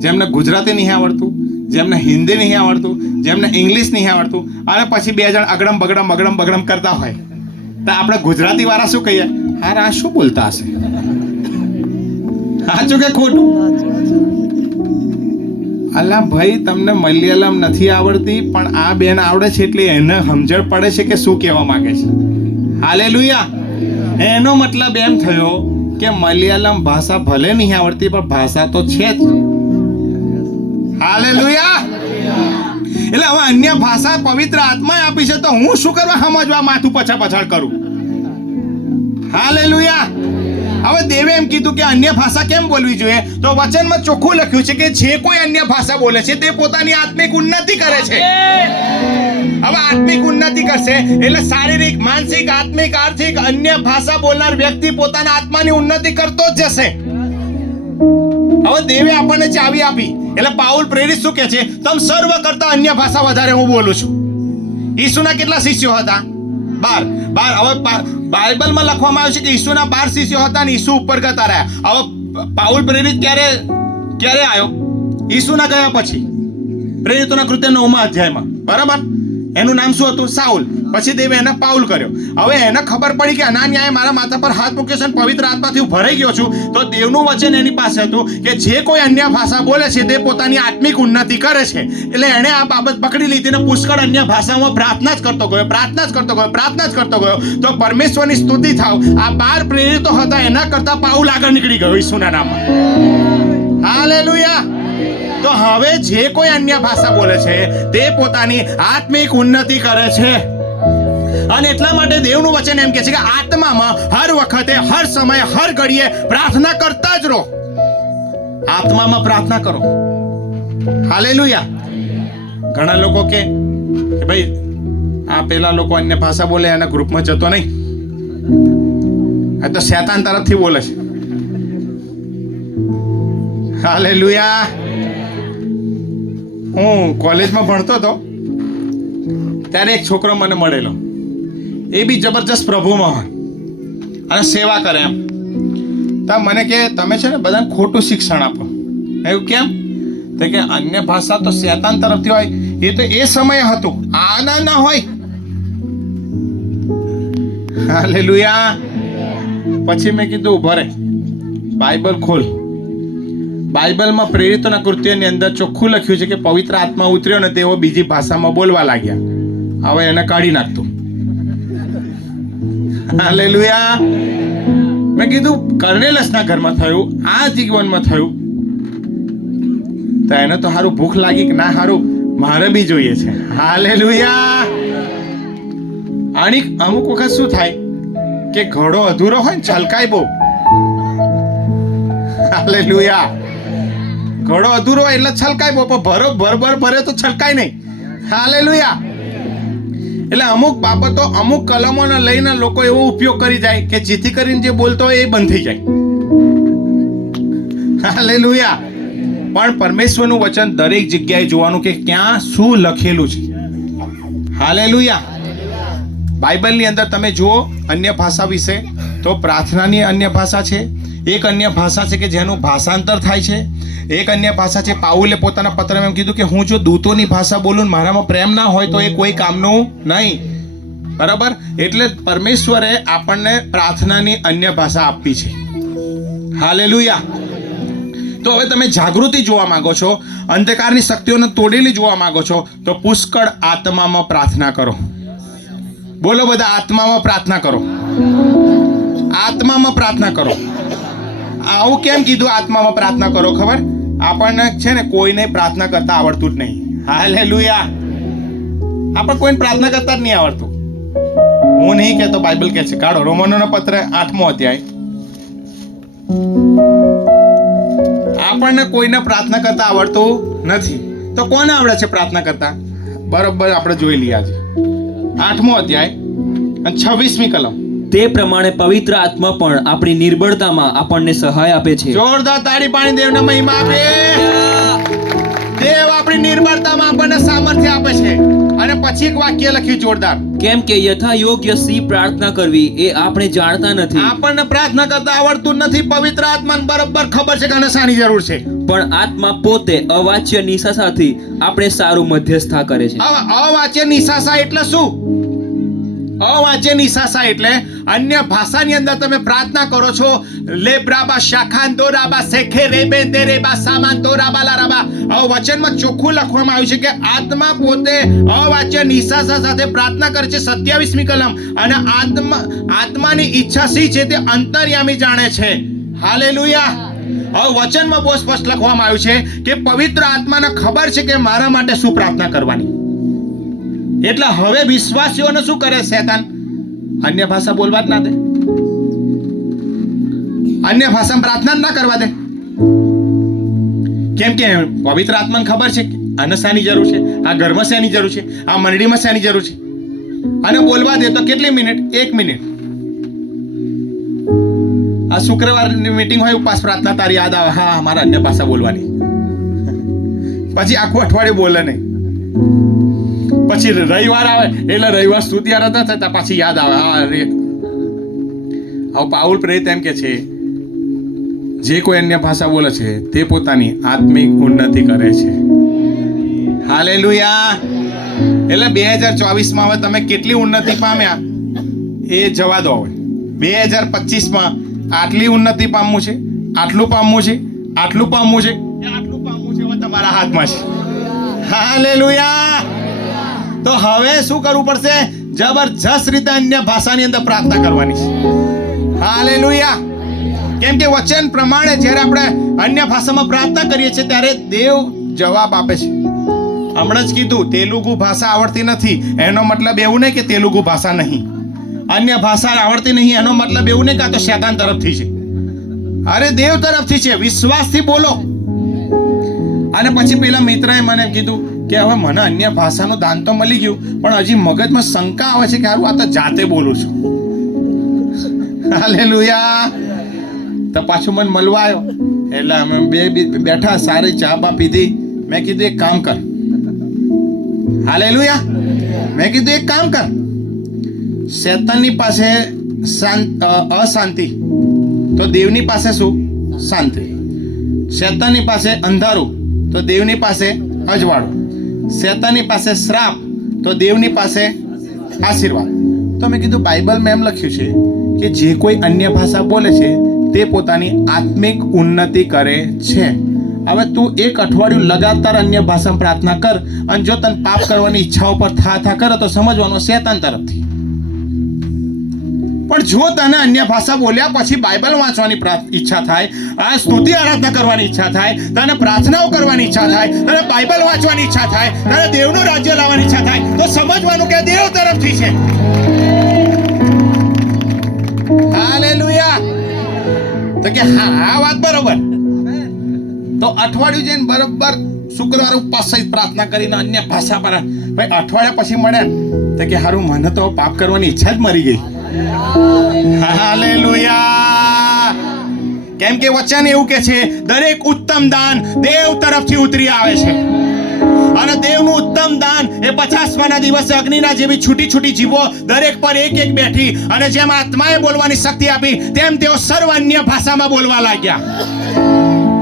જેમને ગુજરાતી નહીં આવડતું, જેમને હિન્દી નહીં આવડતું, જેમને ઇંગ્લિશ નહીં આવડતું, અને પછી 2 જણ અગડમ બગડમ કરતા હોય તો આપણે ગુજરાતી વાળા શું કહીએ? હાર આ શું બોલતા હશે? સાચું કે ખોટું? અલા ભાઈ, તમને મલયાલમ નથી આવડતી પણ આ બેન આવડે છે એટલે એને સમજણ પડે છે કે શું કહેવા માંગે છે. હાલેલુયા. એનો મતલબ એમ થયો કે મલયાલમ ભાષા ભલે નહીં આવડતી પણ ભાષા તો છે જ. હાલેલુયા. એટલે હવે અન્ય ભાષા પવિત્ર આત્માએ આપી છે તો હું શું કરવા સમજવા માથું પછાડ કરું? હાલેલુયા. હવે દેવે એમ કીધું કે અન્ય ભાષા કેમ બોલવી જોઈએ? તો વચનમાં ચોખ્ખું લખ્યું છે કે જે કોઈ અન્ય ભાષા બોલે છે તે પોતાની આત્મિક ઉન્નતિ કરે છે. હવે આત્મિક ઉન્નતિ કરશે એટલે શારીરિક, માનસિક, આત્મિક, આર્થિક અન્ય ભાષા બોલનાર વ્યક્તિ પોતાના આત્માની ઉન્નતિ કરતો જ જશે. હવે દેવે આપણને ચાવી આપી એટલે પાઉલ પ્રેરિત શું કહે છે? તમ સર્વ કરતા અન્ય ભાષા વધારે હું બોલું છું. ઈસુના કેટલા શિષ્યો હતા? 12. હવે બાઇબલમાં લખવામાં આવ્યું છે કે ઈસુના 12 શિષ્યો હતા અને ઈસુ ઉપર જતા રહ્યા. હવે પાઉલ પ્રેરિત ક્યારે આવ્યો? ઈસુના ગયા પછી, પ્રેરિતોના કૃત્ય 9મા અધ્યાયમાં, બરાબર. એનું નામ શું હતું? સાઉલ. પછી દેવે એને પાઉલ કર્યો. હવે એને ખબર પડી કે અનાન્યાએ મારા માથા પર હાથ મૂક્યો છે અને પવિત્ર આત્માથી હું ભરાઈ ગયો છું. તો દેવનું વચન એની પાસે હતું કે જે કોઈ અન્ય ભાષા બોલે છે તે પોતાની આત્મિક ઉન્નતિ કરે છે. એટલે એણે આ બાબત પકડી લીધી અને પુષ્કળ અન્ય ભાષામાં પ્રાર્થના જ કરતો ગયો. તો પરમેશ્વરની સ્તુતિ થાવ. આ 12 પ્રેરિતો હતા એના કરતા પાઉલ આગળ નીકળી ગયો ઈસુના નામમાં. હાલેલુયા. તો હવે જે કોઈ અન્ય ભાષા બોલે છે તે પોતાની આત્મિક ઉન્નતિ કરે છે. અને એટલા માટે દેવનું વચન એમ કહે છે કે આત્મામાં હર વખતે, હર સમયે, હર ઘડીએ પ્રાર્થના કરતા જ રહો. આત્મામાં પ્રાર્થના કરો. હાલેલુયા. ઘણા લોકો કે ભાઈ આ પેલા લોકો અન્ય ભાષા બોલે એના ગ્રુપમાં જતો નહીં, આ તો શૈતાન તરફથી બોલે છે. હાલેલુયા. હું કોલેજમાં ભણતો હતો ત્યારે એક છોકરો મને મળેલો. એ બી જબરજસ્ત પ્રભુમાં હોય અને સેવા કરે એમ. તો મને કે તમે છે ને બધાને ખોટું શિક્ષણ આપો. એવું કેમ? તો કે અન્ય ભાષા તો શેતાન તરફથી હોય. એ તો એ સમયે હતું, આના ના હોય. હાલેલુયા. પછી મેં કીધું ઉભો રે, બાઇબલ ખોલ. બાઇબલમાં પ્રેરિતોના કૃત્યોની અંદર ચોખ્ખું લખ્યું છે કે પવિત્ર આત્મા ઉતર્યો ને તેઓ બીજી ભાષામાં બોલવા લાગ્યા. હવે એને કાઢી નાખતું. હાલેલુયા. મેં કીધું કર્નેલસના ઘરમાં થયું, આ જીવનમાં થયું, તો એને તો સારું ભૂખ લાગી કે ના સારું મારે બી જોઈએ છે. હાલેલુયા. અને અમુક વખત શું થાય કે ઘડો અધૂરો હોય ને છલકાય બહુ. હાલેલુયા. ઘડો અધૂરો હોય એટલે છલકાય બહુ, પણ ભર ભરે તો છલકાય નહીં. હાલેલુયા. એટલે અમુક બાબતો, અમુક કલમોને લઈને લોકો એવો ઉપયોગ કરી જાય કે જેથી કરીને જે બોલતો હોય એ બંધ થઈ જાય. હાલેલુયા. પણ પરમેશ્વરનું વચન દરેક જગ્યાએ જોવાનું કે ક્યાં શું લખેલું છે. હાલેલુયા. બાઇબલની અંદર તમે જુઓ અન્ય ભાષા વિશે, તો પ્રાર્થનાની અન્ય ભાષા છે. એક અન્ય ભાષા છે કે જેનું ભાષાંતર થાય છે. એક અન્ય ભાષા છે, પાઉલે પોતાના પત્રમાં એમ કીધું કે હું જો દૂતોની ભાષા બોલું, મારામાં પ્રેમ ના હોય તો એ કોઈ કામનું નહીં. બરાબર? એટલે પરમેશ્વરે આપણને પ્રાર્થનાની અન્ય ભાષા આપી છે. હાલેલુયા. તો હવે તમે જાગૃતિ જોવા માંગો છો, અંધકારની શક્તિઓને તોડેલી જોવા માંગો છો, તો પુષ્કળ આત્મામાં પ્રાર્થના કરો. બોલો બધા, આત્મામાં પ્રાર્થના કરો. આત્મામાં પ્રાર્થના કરો. આવું કેમ કીધું આત્મામાં પ્રાર્થના કરો ખબર? આપણને છે ને કોઈને પ્રાર્થના કરતા આવડતું જ નહીં. હાલેલુયા. આપણે કોઈને પ્રાર્થના કરતા જ નહીં આવડતું. હું નહીં કહેતો, બાઇબલ કહે છે. કાઢો રોમનોનો પત્ર 8મો અધ્યાય. આપણને કોઈને પ્રાર્થના કરતા આવડતું નથી, તો કોને આવડે છે પ્રાર્થના કરતા? બરોબર, આપણે જોઈ લઈએ આજે 8મો અધ્યાય અને 26મી કલમ. તે પ્રમાણે પવિત્ર આત્મા પણ આપણી નિર્બળતામાં આપણને સહાય આપે છે. જોરદાર તાળી પાણી દેવને મહિમા આપે. દેવ આપણી નિર્બળતામાં આપણને સામર્થ્ય આપે છે. અને પછી એક વાક્ય લખ્યું જોરદાર, કેમ કે યથા યોગ્ય સી પ્રાર્થના કરવી એ આપણે જાણતા નથી. આપણને પ્રાર્થના કરતા આવડતું નથી. પવિત્ર આત્માને બરાબર ખબર છે કે આને શાની જરૂર છે. પણ આત્મા પોતે અવાચ્ય નિશાસાથી આપણે સારું મધ્યસ્થતા કરે છે. અવાચ્ય નિશાસા એટલે શું? અવાચ્ય નિશાસા એટલે અન્ય ભાષાની અંદર તમે પ્રાર્થના કરો છો. લેબ્રાબા શાખાંતો રાબા સેખે રેબેન્દે રેબા સામાંતો રાબા લારાબા. આ વચનમાં ચોખ્ખું લખવામાં આવ્યું છે કે આત્મા પોતે અવાચ્ય નિશાસા સાથે પ્રાર્થના કરે છે. 27મી કલમ. અને આત્માની ઈચ્છા શી છે તે અંતર્યામી જાણે છે. હાલેલુયા. હવે વચનમાં બહુ સ્પષ્ટ લખવામાં આવ્યું છે કે પવિત્ર આત્માને ખબર છે કે મારા માટે શું પ્રાર્થના કરવાની. એટલે હવે વિશ્વાસીઓને શું કરે શેતાન? અન્ય ભાષા બોલવા જ ના દે. અન્ય ભાષામાં પ્રાર્થના જ ના કરવા દે. કેમ કે પવિત્ર આત્માને ખબર છે કે આને શાની જરૂર છે, આ ઘરમાં શાની જરૂર છે, આ મંડળીમાં શાની જરૂર છે. અને બોલવા દે તો કેટલી મિનિટ? 1 મિનિટ. આ શુક્રવારની મીટિંગ હોય, ઉપવાસ પ્રાર્થના, તારી યાદ આવે, હા મારા અન્ય ભાષા બોલવાની. પછી આખું અઠવાડિયું બોલે નહીં. પછી રવિવાર આવે એટલે રવિવાર સ્તુતિ આરાધના થતા પાછી યાદ આવે, હા રે. હવે પાઉલ પ્રેરિત એમ કે છે, જે કોઈ અન્ય ભાષા બોલે છે તે પોતાની આત્મિક ઉન્નતિ કરે છે. હાલેલુયા. એટલે 2024માં હવે તમે કેટલી ઉન્નતિ પામ્યા એ જવા દો. હવે 2025માં આટલી ઉન્નતિ પામવું છે, આટલું પામવું છે, આટલું પામવું છે, આટલું પામવું છે, હવે તમારા હાથમાં છે. હાલેલુયા. તો હવે શું કરવું પડશે? જબરજસ્ત રીતે અન્ય ભાષાની અંદર પ્રાર્થના કરવાની છે. હાલેલુયા. કેમ કે વચન પ્રમાણે જ્યારે આપણે અન્ય ભાષામાં પ્રાર્થના કરીએ છીએ ત્યારે દેવ જવાબ આપે છે. હમણાં જ કીધું તેલુગુ ભાષા આવડતી નથી એનો મતલબ એવું નહીં કે તેલુગુ ભાષા નહીં. અન્ય ભાષા આવડતી નહીં એનો મતલબ એવું નહીં કે આ તો શૈતાન તરફથી છે. અરે દેવ તરફથી છે. વિશ્વાસથી બોલો. અને પછી પેલા મિત્રએ મને કીધું કે હવે મને અન્ય ભાષાનું દાન તો મળી ગયું, પણ હજી મગજમાં શંકા આવે છે કે હારું આ તો જાતે બોલું છું. હાલેલુયા. તો પાછું મને મળવા આવ્યો એટલે અમે બે બેઠા, સારી ચા બા પીધી. મેં કીધું એક કામ કર. હાલેલુયા. મેં કીધું એક કામ કર, શેતાનની પાસે અશાંતિ, તો દેવની પાસે શું? શાંતિ. શેતાનની પાસે અંધારું, તો દેવની પાસે અજવાળું. શેતાનની પાસે શ્રાપ, તો દેવની પાસે આશીર્વાદ. તો મેં કીધું બાઇબલમાં એમ લખ્યું છે કે જે કોઈ અન્ય ભાષા બોલે છે તે પોતાની આત્મિક ઉન્નતિ કરે છે. હવે તું એક અઠવાડિયું લગાતાર અન્ય ભાષામાં પ્રાર્થના કર, અને જો તને પાપ કરવાની ઈચ્છાઓ પર થા કરે તો સમજવાનું શેતાન તરફથી. પણ જો તને અન્ય ભાષા બોલ્યા પછી બાઇબલ વાંચવાની ઈચ્છા થાય, આ સ્તુતિ આરાધના કરવાની ઈચ્છા થાય, તને પ્રાર્થનાઓ કરવાની ઈચ્છા થાય, તને બાઇબલ વાંચવાની ઈચ્છા થાય, તને દેવનું રાજ્ય લાવવાની ઈચ્છા થાય, તો સમજવાનું કે દેવ તરફથી છે. હાલેલુયા. તો કે હા, આ વાત બરોબર. તો અઠવાડિયું જઈને બરોબર શુક્રવાર ઉપવાસ સહિત પ્રાર્થના કરીને અન્ય ભાષા પર ભાઈ અઠવાડિયા પછી મળ્યા તો કે હારું, મને તો પાપ કરવાની ઈચ્છા જ મરી ગઈ. હાલેલુયા. કેમ કે વચન એવું કે છે દરેક ઉત્તમ દાન દેવ તરફથી ઉતરી આવે છે, અને દેવનું ઉત્તમ દાન એ 50મા દિવસે અગ્નિના જેવી છૂટી છૂટી જીવો દરેક પર એક એક બેઠી, અને જેમ આત્માએ બોલવાની શક્તિ આપી તેમ તેઓ સર્વ અન્ય ભાષામાં બોલવા લાગ્યા.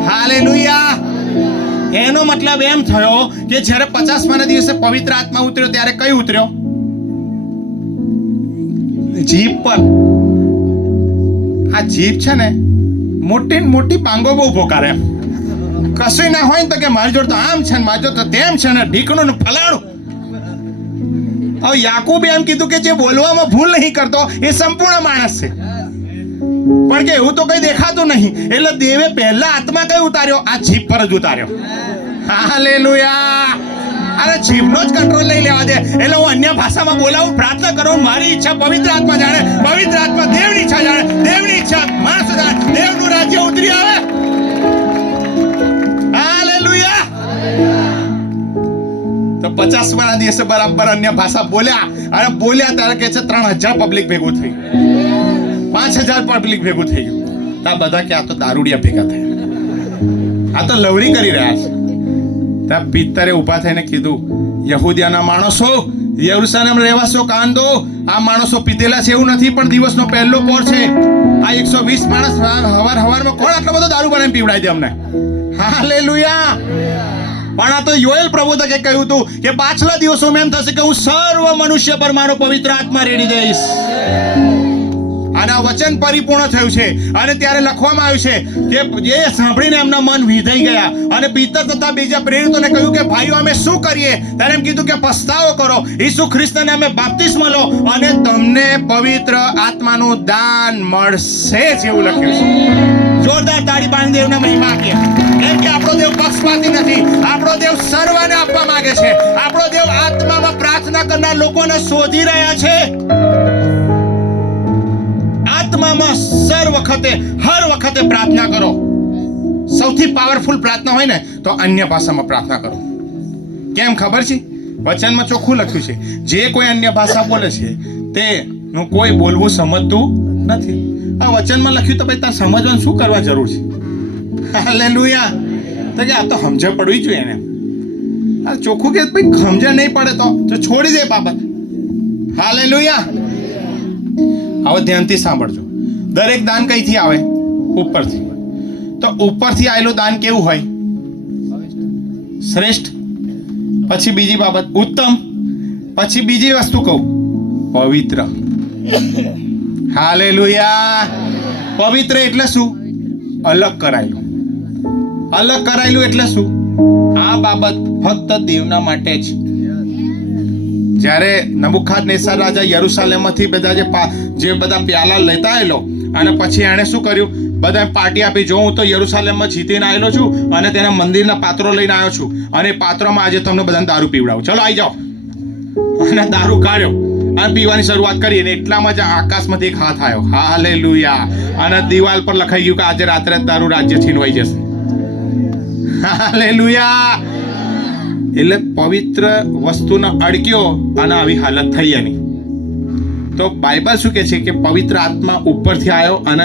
હાલેલુયા. એનો મતલબ એમ થયો કે જ્યારે 50મા દિવસે પવિત્ર આત્મા ઉતર્યો ત્યારે કઈ ઉતર્યો? જીભ પર. આ જીભ છે ને મોટી મોટી પાંગો બહુ ભોકારે. કશું ના હોય ને તો કે મારી જોડે તો આમ છે ને મારી જોડે તો તેમ છે ને ઢીકણું ને ફલાણું. હવે યાકૂબે એમ કીધું કે જે બોલવામાં ભૂલ નહીં કરતો એ સંપૂર્ણ માણસ છે, પણ કે એવું તો કઈ દેખાતું નહીં. એટલે દેવે પહેલા આત્મા કઈ ઉતાર્યો? આ જીભ પર જ ઉતાર્યો. હાલેલુયા. અરે જીભનો જ કંટ્રોલ લઈ લેવા દે. એટલે હું અન્ય ભાષામાં બોલાવું, પ્રાર્થના કરું, મારી ઈચ્છા પવિત્ર આત્મા જાણે, પવિત્ર આત્મા દેવની ઈચ્છા જાણે, દેવની ઈચ્છા માણસ જાણે, દેવનું રાજ્ય ઉતરી આવે. હાલેલુયા. તો 50મા દિવસે બરાબર અન્ય ભાષા બોલ્યા, અને બોલ્યા ત્યારે કે છે 3000 પબ્લિક ભેગું થઈ, 5000 પબ્લિક ભેગું થઈ ગયું. આ બધા કે આ તો દારૂડિયા ભેગા થયા, આ તો લવડી કરી રહ્યા છે. ત્યાં પિત્તરે ઊભા થઈને કીધું, યહૂદિયાના માણસો, યરૂશલેમ રહેવાસીઓ, કાન દો. આ માણસો પીધેલા છે એવું નથી, પણ દિવસનો પહેલો પોર છે. આ 120 માણસ હવારમાં કોણ આટલો બધો દારૂ બનાવીને પીવડાવી દે અમને? હાલેલુયા. પણ આ તો યોએલ પ્રભુએ કહ્યું હતું કે પાછલા દિવસોમાં એમ થશે કે હું સર્વ મનુષ્ય પર મારો પવિત્ર આત્મા રેડી દઈશ. અને આ વચન પરિપૂર્ણ થયું છે, અને ત્યારે લખવામાં આવ્યું છે કે જે સાંભળીને એમના મન વિધાઈ ગયા, અને પિત્તર તથા બીજા પ્રેરિતોને કહ્યું કે ભાઈઓ અમે શું કરીએ? ત્યારે એમ કીધું કે પસ્તાવો કરો, ઈસુ ખ્રિસ્તને અમે બાપ્તિસ્મા લો અને તમને પવિત્ર આત્માનું દાન મળશે, જેવું લખ્યું છે. જોરદાર તાળી પાડી દેવના મહિમા કે કેમ કે આપણો દેવ પક્ષપાતી નથી. આપણો દેવ સર્વને આપવા માંગે છે. આપણો દેવ આત્મામાં પ્રાર્થના કરનાર લોકોને શોધી રહ્યા છે. આત્મામાં હર વખતે પ્રાર્થના કરો. સૌથી પાવરફુલ પ્રાર્થના હોય ને તો અન્ય ભાષામાં પ્રાર્થના કરો. કેમ ખબર છે? વચનમાં ચોખ્ખું લખ્યું છે, જે કોઈ અન્ય ભાષા બોલે છે તેનું કોઈ બોલવું સમજતું નથી. આ વચનમાં લખ્યું તો ભાઈ તાર સમજવાનું શું કરવા જરૂર છે? હાલેલુયા. તો કે આ તો સમજણ પડવી જોઈએ ને. આ ચોખ્ખું કે ભાઈ સમજણ નહીં પડે તો છોડી દે બાબત. હાલેલુયા. હવે ધ્યાનથી સાંભળજો. દરેક દાન કઈથી આવે? ઉપરથી. તો ઉપરથી આવેલું દાન કેવું હોય? શ્રેષ્ઠ. પછી બીજી બાબત ઉત્તમ. પછી બીજી વસ્તુ કહું, પવિત્ર. હાલેલુયા. પવિત્ર એટલે શું? અલગ કરાયેલું. અલગ કરાયેલું એટલે શું? આ બાબત ફક્ત દેવના માટે જ. જ્યારે નબુખાદનેસર રાજા યરૂશલેમમાંથી બધા જે બધા પ્યાલા લેતા આવેલો, અને પછી એણે શું કર્યું? બધા પાર્ટી આપી, જો હું તો યરૂશલેમમાં જીતીને આવેલો છું અને તેના મંદિરના પાત્રો લઈને આવ્યો છું, અને પાત્રોમાં આજે તમને બધાને દારૂ પીવડાવું, ચલો આવી જાઓ. અને દારૂ કાઢ્યો અને પીવાની શરૂઆત કરી, અને એટલામાં જ આકાશમાંથી એક હાથ આવ્યો. હાલેલુયા. અને દિવાલ પર લખાઈ ગયું કે આજે રાત્રે દારૂ રાજ્ય છીનવાઈ જશે. હાલેલુયા. એટલે પવિત્ર વસ્તુને અડક્યો અને આવી હાલત થઈ એની. તો બાઇબલ શું કહે છે કે પવિત્ર આત્મા ઉપરથી આવ્યો અને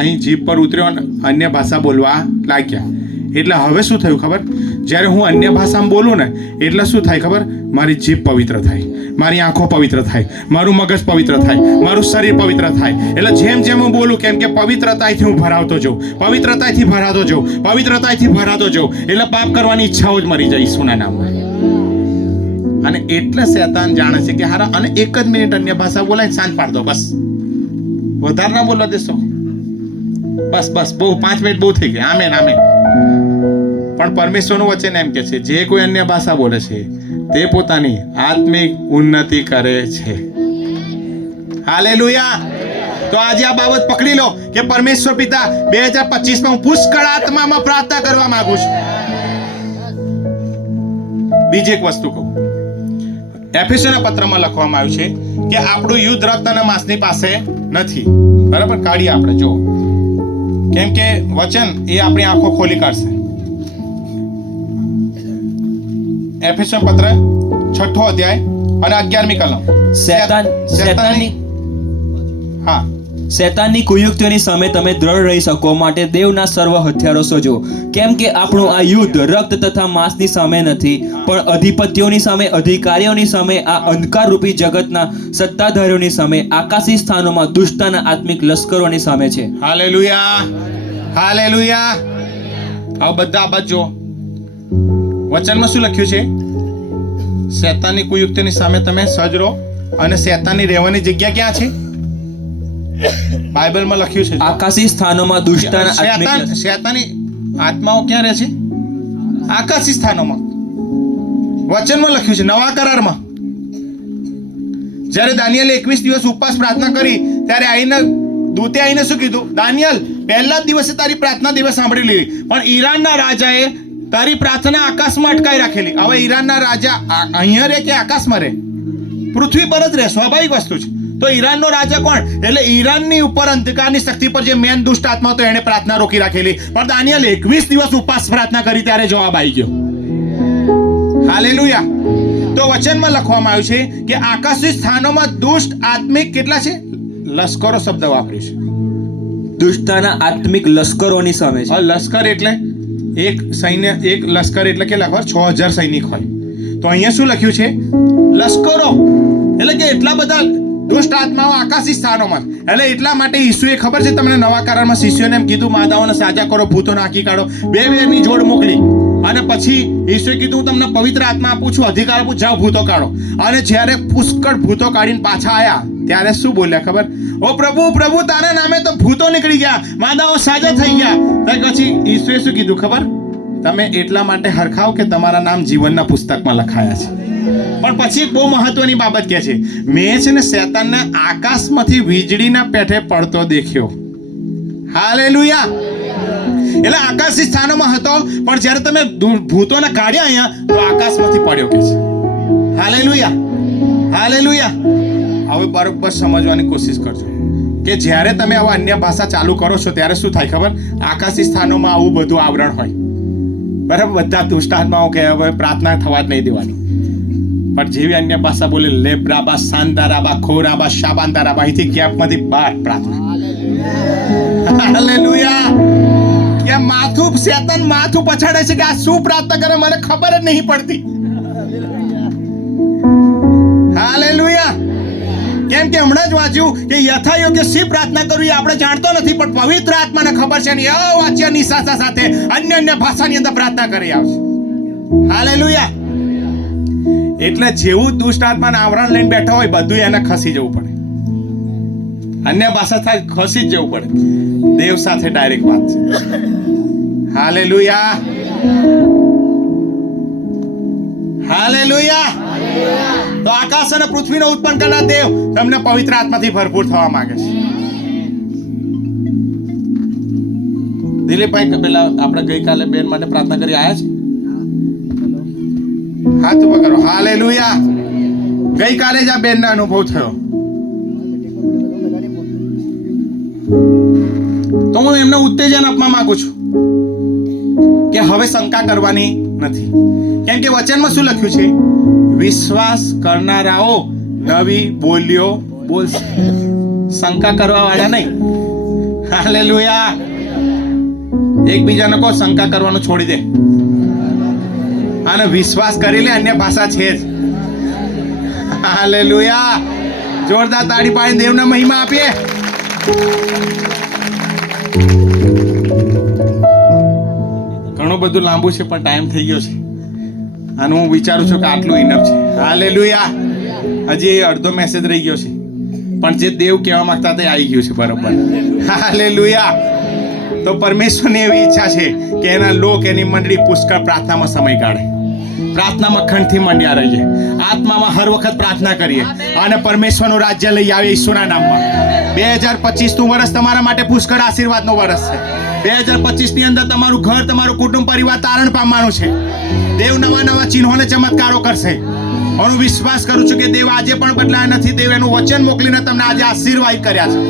અહીં જીભ પર ઉતર્યો અને અન્ય ભાષા બોલવા લાગ્યા. એટલે હવે શું થયું ખબર? જ્યારે હું અન્ય ભાષામાં બોલું ને એટલે શું થાય ખબર? મારી જીભ પવિત્ર થાય, મારી આંખો પવિત્ર થાય, મારું મગજ પવિત્ર થાય, મારું શરીર પવિત્ર થાય. એટલે જેમ જેમ હું બોલું, કેમ કે પવિત્રતાથી હું ભરાવતો જાઉં, પવિત્રતાથી ભરાતો જાઉં, પવિત્રતાથી ભરાતો જાઉં, એટલે પાપ કરવાની ઈચ્છાઓ જ મરી જાય ઈસુના નામમાં. અને એટલે શેતાન જાણે છે કે હારા અને એક જ મિનિટ અન્ય ભાષા બોલાય શાંત પાડ દો, બસ વધારે ના બોલવા દેશો, બસ બસ બહુ 5 મિનિટ બહુ થઈ ગયા. Amen amen. પણ પરમેશ્વરનું વચન એમ કે છે જે કોઈ અન્ય ભાષા બોલે છે તે પોતાની આત્મિક ઉન્નતિ કરે છે. હાલેલુયા. તો આજે આ બાબત પકડી લો કે પરમેશ્વર પિતા 2025 હું પુષ્કળ આત્મામાં પ્રાર્થના કરવા માંગુ છું. બીજી એક વસ્તુ કહું, એફેસોના પત્રમાં લખવામાં આવ્યું છે કે આપણું યુદ્ધ રક્ત અને માંસની પાસે નથી. બરાબર? કાઢીએ આપણે જો, કેમ કે વચન એ આપણી આંખો ખોલી કાઢશે. એફેસોન પત્ર 6 અધ્યાય અને 11મી કલમ. શેતાનની કુયુક્તિઓની સામે તમે દ્રઢ રહી શકો માટે દેવના સર્વ હથિયારો સજો, કેમ કે આપણું આ યુદ્ધ રક્ત તથા માંસની સામે નથી, પણ અધિપતિઓની સામે, અધિકારીઓની સામે, આ અંધકારરૂપી જગતના સત્તાધારીઓની સામે, આકાશી સ્થાનોમાં દુષ્ટના આત્મિક લશ્કરોની સામે છે. Hallelujah, hallelujah. આવ બધા આ બાજુ વચનમાં શું લખ્યું છે? શેતાનની કુયુક્તિની સામે તમે સજ રહો. અને શેતાનની રહેવાની જગ્યા ક્યાં છે? બાઇબલમાં લખ્યું છે આકાશી સ્થાનોમાં દુષ્ટના આત્મિક. શેતાની આત્માઓ ક્યાં રહે છે? આકાશી સ્થાનોમાં. વચનમાં લખ્યું છે નવા કરારમાં. જ્યારે દાનિયેલે 21 દિવસ ઉપવાસ પ્રાર્થના કરી ત્યારે આવીને દૂતે આવીને શું કીધું? દાનિયેલ, પહેલા જ દિવસે તારી પ્રાર્થના દિવસ સાંભળી લીધી, પણ ઈરાનના રાજાએ તારી પ્રાર્થના આકાશમાં અટકાઈ રાખેલી. હવે ઈરાનના રાજા અહીંયા રહે કે આકાશમાં રહે? પૃથ્વી પર જ રહે, સ્વાભાવિક વસ્તુ છે. તો ઈરાનનો રાજા કોણ? એટલે ઈરાનની ઉપર અંધકારની શક્તિ પર જે મેન દુષ્ટ આત્મા હતો એને પ્રાર્થના રોકી રાખેલી. પણ દાનિયેલ 21 દિવસ ઉપવાસ પ્રાર્થના કરી ત્યારે જવાબ આવી ગયો. હાલેલુયા. તો વચનમાં લખવામાં આવ્યું છે કે આકાશી સ્થાનોમાં દુષ્ટ આત્મિક કેટલા છે? લશ્કરો શબ્દ વાપર્યો છે. દુષ્ટના આત્મિક લશ્કરોની સામે છે. લશ્કર એટલે એક સૈન્ય, એક લશ્કર એટલે કેટલા ખબર? 6000 સૈનિક હોય. તો અહીંયા શું લખ્યું છે? લશ્કરો. એટલે કે એટલા બધા દુષ્ટ આત્માઓ આકાશી સ્થાનોમાં. એટલે એટલા માટે ઈસુએ ખબર છે તમને નવા કરારમાં શિષ્યોને એમ કીધું માદાઓને સાજા કરો, ભૂતો નાખી કાઢો. 2 વેરની જોડ મોકલી અને પછી ઈસુએ કીધું હું તમને પવિત્ર આત્મા આપું છું, અધિકાર આપું, જાઓ ભૂતો કાઢો. અને જ્યારે પુષ્કળ ભૂતો કાઢીને પાછા આવ્યા ત્યારે શું બોલ્યા ખબર? ઓ પ્રભુ, પ્રભુ તારા નામે તો ભૂતો નીકળી ગયા, માદાઓ સાજા થઈ ગયા. પછી ઈસુએ શું કીધું ખબર? તમે એટલા માટે હરખાવ કે તમારા નામ જીવનના પુસ્તકમાં લખાયા છે. પણ પછી એક બહુ મહત્વની બાબત કહે છે, મેં છે ને શેતાનને આકાશમાંથી વીજળીના પેઠે પડતો દેખ્યો. હાલેલુયા. એટલે આકાશી સ્થાનોમાં હતો, પણ જ્યારે તમે ભૂતોને કાઢ્યા અહીંયા તો આકાશમાંથી પડ્યો કે છે. Hallelujah, hallelujah. હવે બરોબર સમજવાની કોશિશ કરજો કે જ્યારે તમે આવા અન્ય ભાષા ચાલુ કરો છો ત્યારે શું થાય ખબર? આકાશી સ્થાનોમાં આવું બધું આવરણ હોય. બરાબર? બધા દુષ્ટાત્માઓ કે હવે પ્રાર્થના થવા જ નહીં દેવાની. પણ જેવી અન્ય ભાષા બોલે લેબ્રાબા, સાંદારાબા, ખોરાબા, શાબાંદારાબા, અહીંથી ગેપમાંથી બહાર પ્રાર્થના. હાલેલુયા. કે માથું શેતાન માથું પછાડે છે કે આ શું પ્રાર્થના કરે મને ખબર જ નહીં પડતી. હાલેલુયા. કેમ કે હમણાં જ વાંચ્યું કે યથાયોગ્ય શી પ્રાર્થના કરવી આપણે જાણતો નથી, પણ પવિત્ર આત્માને ખબર છે ને વાંચ્યા નિશાસા સાથે અન્ય ભાષાની અંદર પ્રાર્થના કરી આવશે. હાલેલુયા. એટલે જેવું દુષ્ટ આત્માના આવરણ લઈને બેઠા હોય બધું એને ખસી જવું પડે. અન્ય ભાષા થાય ખસી જ જવું પડે. દેવ સાથે ડાયરેક્ટ વાત છે. Hallelujah, hallelujah. તો આકાશ અને પૃથ્વીનો ઉત્પન્ન કરનાર દેવ તમને પવિત્ર આત્માથી ભરપૂર થવા માંગે છે. દિલીપભાઈ, પેલા આપણે ગઈકાલે બેન માટે પ્રાર્થના કરી આવ્યા છે? હાથ ઉભા કરો. હાલેલુયા. ગઈકાલે જ આ બેનનો અનુભવ થયો. તો હું એમને ઉત્તેજન આપવા માંગુ છું કે હવે શંકા કરવાની નથી. કેમ કે વચનમાં શું લખ્યું છે? વિશ્વાસ કરનારાઓ નવી બોલીઓ બોલશે. શંકા કરવા વાળા નહીં. હાલેલુયા. એકબીજાને કહો શંકા કરવાનું છોડી દે. અને વિશ્વાસ કરી લે અન્ય ભાષા છે જ. હાલેલુયા. જોરદાર તાળી પાડીને દેવને મહિમા આપીએ. ઘણું બધું લાંબુ છે પણ ટાઈમ થઈ ગયો છે અને હું વિચારું છું કે આટલું ઇનફ છે. હાલેલુયા. હજી અડધો મેસેજ રહી ગયો છે પણ જે દેવ કહેવા માંગતા તે આવી ગયું છે બરોબર. હાલેલુયા. તો પરમેશ્વરની એવી ઈચ્છા છે કે એના લોક એની મંડળી પુષ્કળ પ્રાર્થનામાં સમય કાઢે, પ્રાર્થનામાં ખંડથી મંડ્યા રહીએ, આત્મામાં હર વખત પ્રાર્થના કરીએ અને પરમેશ્વરનું રાજ્ય લઈ આવીએ ઈસુના નામમાં. 2025નું વર્ષ તમારા માટે પુષ્કળ આશીર્વાદનો વર્ષ છે. 2025ની અંદર તમારું ઘર, તમારું કુટુંબ પરિવાર તારણ પામવાનું છે. દેવ નવા નવા ચિહ્નો અને ચમત્કારો કરશે. હું વિશ્વાસ કરું છું કે દેવ આજે પણ બદલાયા નથી. દેવ એનું વચન મોકલીને તમને આજે આશીર્વાદ કર્યા છે.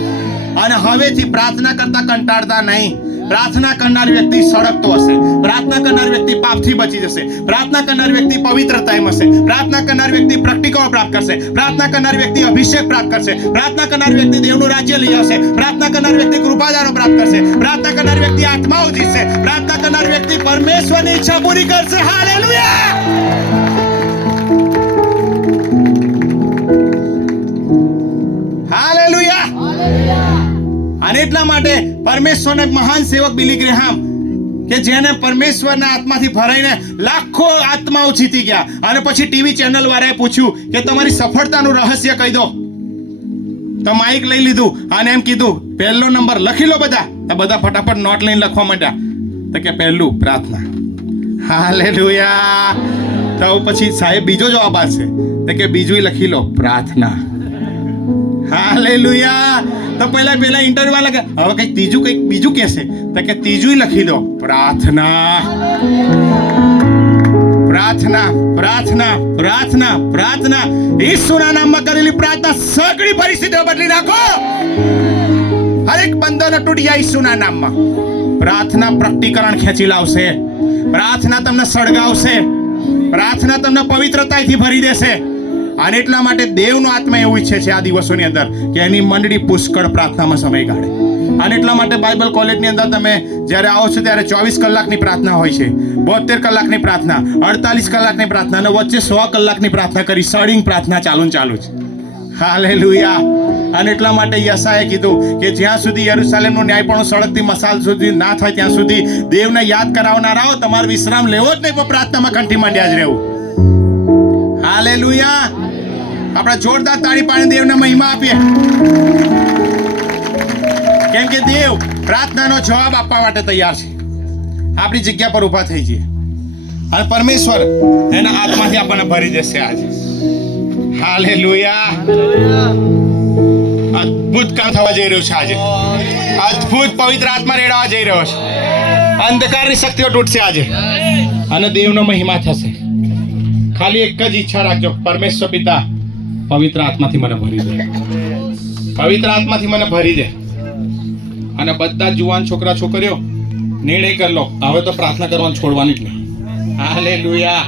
અને હવેથી પ્રાર્થના કરતા કંટાળતા નહીં. પ્રાર્થના કરનાર વ્યક્તિ સળગતો હશે. પ્રાર્થના કરનાર વ્યક્તિ પાપથી બચી જશે. પ્રાર્થના કરનાર વ્યક્તિ પવિત્રતામાં હશે. પ્રાર્થના કરનાર વ્યક્તિ પ્રતિકાઓ પ્રાપ્ત કરશે. પ્રાર્થના કરનાર વ્યક્તિ અભિષેક પ્રાપ્ત કરશે. પ્રાર્થના કરનાર વ્યક્તિ દેવનું રાજ્ય લઈ આવશે. પ્રાર્થના કરનાર વ્યક્તિ કૃપાદાનો પ્રાપ્ત કરશે. પ્રાર્થના કરનાર વ્યક્તિ આત્માઓ જીતશે. પ્રાર્થના કરનાર વ્યક્તિ પરમેશ્વરની ઈચ્છા પૂરી કરશે. હાલેલુયા. હાલેલુયા. અને એટલા માટે પરમેશ્વરના એક મહાન સેવક બિલી ગ્રેહામ કે જેને પરમેશ્વરના આત્માથી ભરાઈને લાખો આત્માઓ જીતી ગયા અને પછી ટીવી ચેનલ વાળાએ પૂછ્યું કે તમારી સફળતાનું રહસ્ય કહી દો. તો માઇક લઈ લીધું અને એમ કીધું પહેલો નંબર લખી લો બધા. તો બધા ફટાફટ નોટ લઈને લખવા માંડ્યા. તો કે પહેલું પ્રાર્થના. હાલેલુયા. તો પછી સાહેબ બીજો જવાબ આપશે. તો કે બીજું લખી લો પ્રાર્થના. હાલેલુયા. તો પહેલા ઇન્ટરવ્યુ લાગે હવે કંઈક બીજું કહેશે. તો કે ત્રીજું લખી દો પ્રાર્થના. પ્રાર્થના, પ્રાર્થના, પ્રાર્થના, પ્રાર્થના. ઈસુના નામમાં કરેલી પ્રાર્થના સગળી પરિસ્થિતિઓ બદલી નાખો. હરેક બંધનો તૂટી જાય ઈસુના નામમાં. પ્રાર્થના પ્રકટીકરણ ખેંચી લાવશે. પ્રાર્થના તમને સળગાવશે. પ્રાર્થના તમને પવિત્રતાથી ભરી દેશે. અને એટલા માટે દેવનો આત્મા એવું ઈચ્છે છે આ દિવસોની અંદર કે એની મંડળી પુષ્કળ પ્રાર્થનામાં સમય કાઢે. અને એટલા માટે બાઇબલ કોલેજની અંદર તમે જ્યારે આવો છો ત્યારે 24 કલાકની પ્રાર્થના હોય છે, 72 કલાકની પ્રાર્થના, 48 કલાકની પ્રાર્થના અને વચ્ચે 100 કલાકની પ્રાર્થના કરી સળિંગ પ્રાર્થના ચાલુ છે. હાલેલુયા. અને એટલા માટે યશાએ કીધું કે જ્યાં સુધી યરુશલેમનું ન્યાયપણું સળગતી મસાલ સુધી ના થાય ત્યાં સુધી દેવને યાદ કરાવનારાઓ તમારે વિશ્રામ લેવો જ નહીં, પણ પ્રાર્થનામાં કંઠી માંડ્યા જ રહેવું. હાલેલુયા. આપણે જોરદાર તાળી પાડીને દેવને મહિમા આપીએ. કેમ કે દેવ પ્રાર્થનાનો જવાબ આપવા માટે તૈયાર છે. આપણી જગ્યા પર ઊભા થઈ જઈએ અને પરમેશ્વર એના આત્માથી આપણને ભરી દેશે આજે. હાલેલુયા. અદ્ભુત કામ થવા જઈ રહ્યું છે આજે. અદ્ભુત પવિત્ર આત્મા રેડાવા જઈ રહ્યો છે. અંધકારની શક્તિઓ તૂટશે આજે અને દેવનો મહિમા થશે. ખાલી એક જ ઈચ્છા રાખજો, પરમેશ્વર પિતા પવિત્ર આત્માથી મને ભરી દે. પવિત્ર આત્માથી મને ભરી દે. અને બધા જુવાન છોકરા છોકરીઓ નિર્ણય કરી લો, હવે તો પ્રાર્થના કરવાનું છોડવાની જ નહીં. હાલેલુયા.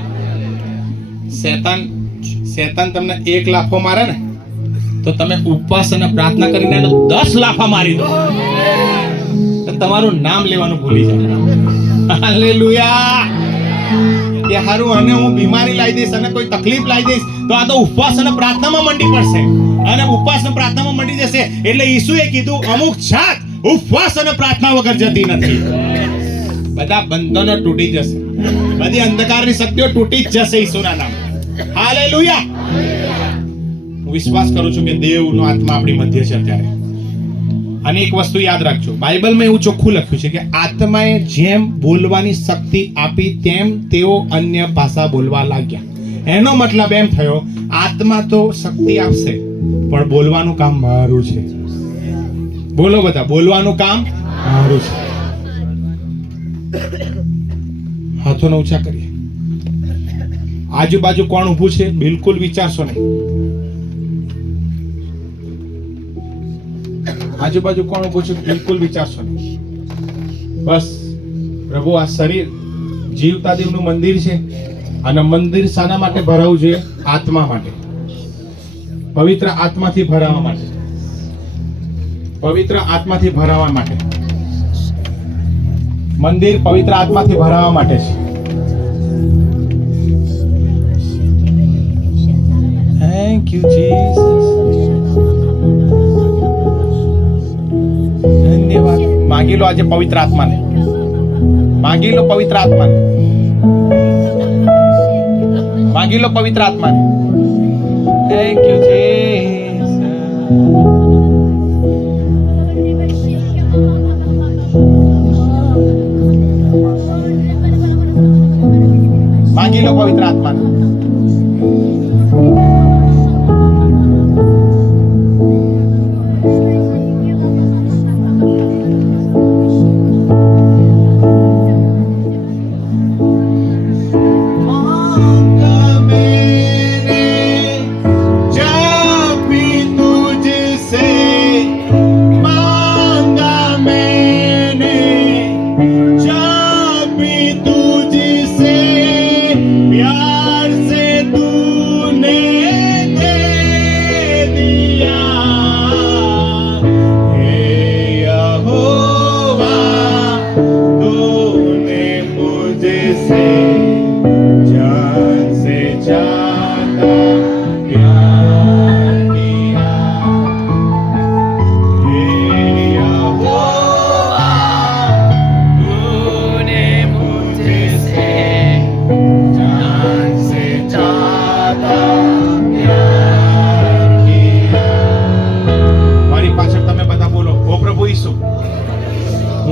શેતાન તમને 1 લાફો મારે ને તો તમે ઉપવાસ અને પ્રાર્થના કરીને 10 લાફા મારી દો તો તમારું નામ લેવાનું ભૂલી જાય. હાલેલુયા. કે હારું અને હું બીમારી લાવી દઈશ અને કોઈ તકલીફ લાવી દઈશ તો આ તો ઉપવાસ અને પ્રાર્થનામાં મંડી પડશે. અને ઉપવાસ અને પ્રાર્થનામાં મંડી જશે એટલે ઈસુએ કીધું અમુક જાત ઉપવાસ અને પ્રાર્થના વગર જતી નથી. બધા બંધનો તૂટી જશે, બધી અંધકારની શક્તિઓ તૂટી જ જશે ઈસુના નામ. હાલેલુયા. હું વિશ્વાસ કરું છું કે દેવનો આત્મા આપણી મધ્ય છે અત્યારે. અને એક વસ્તુ યાદ રાખજો, બાઇબલમાં એવું ચોખ્ખું લખ્યું છે કે આત્માએ જેમ બોલવાની શક્તિ આપી તેમ તેઓ અન્ય ભાષા બોલવા લાગ્યા. એનો મતલબ એમ થયો આત્મા તો શક્તિ આપશે પણ બોલવાનું કામ મારું છે. બોલો બધા, બોલવાનું કામ મારું છે. હાથોને ઊંચા કરીએ. આજુબાજુ કોણ ઊભું છે બિલકુલ વિચારશો નહીં. આજુબાજુ કોણ ઊભું છે બિલકુલ વિચારશો નહીં. બસ પ્રભુ આ શરીર જીવતા દેવનું મંદિર છે અને મંદિર શાના માટે ભરાવું છે? આત્મા માટે, પવિત્ર આત્માથી ભરાવા માટે, પવિત્ર આત્માથી ભરાવા માટે. મંદિર પવિત્ર આત્માથી ભરાવા માટે છે. Thank you, Jesus. ધન્યવાદ. માગી લો આજે પવિત્ર આત્માને. માગી લો પવિત્ર આત્માને. માગી લો પવિત્ર આત્માને. Thank you, Jesus. માગી લો પવિત્ર આત્માને.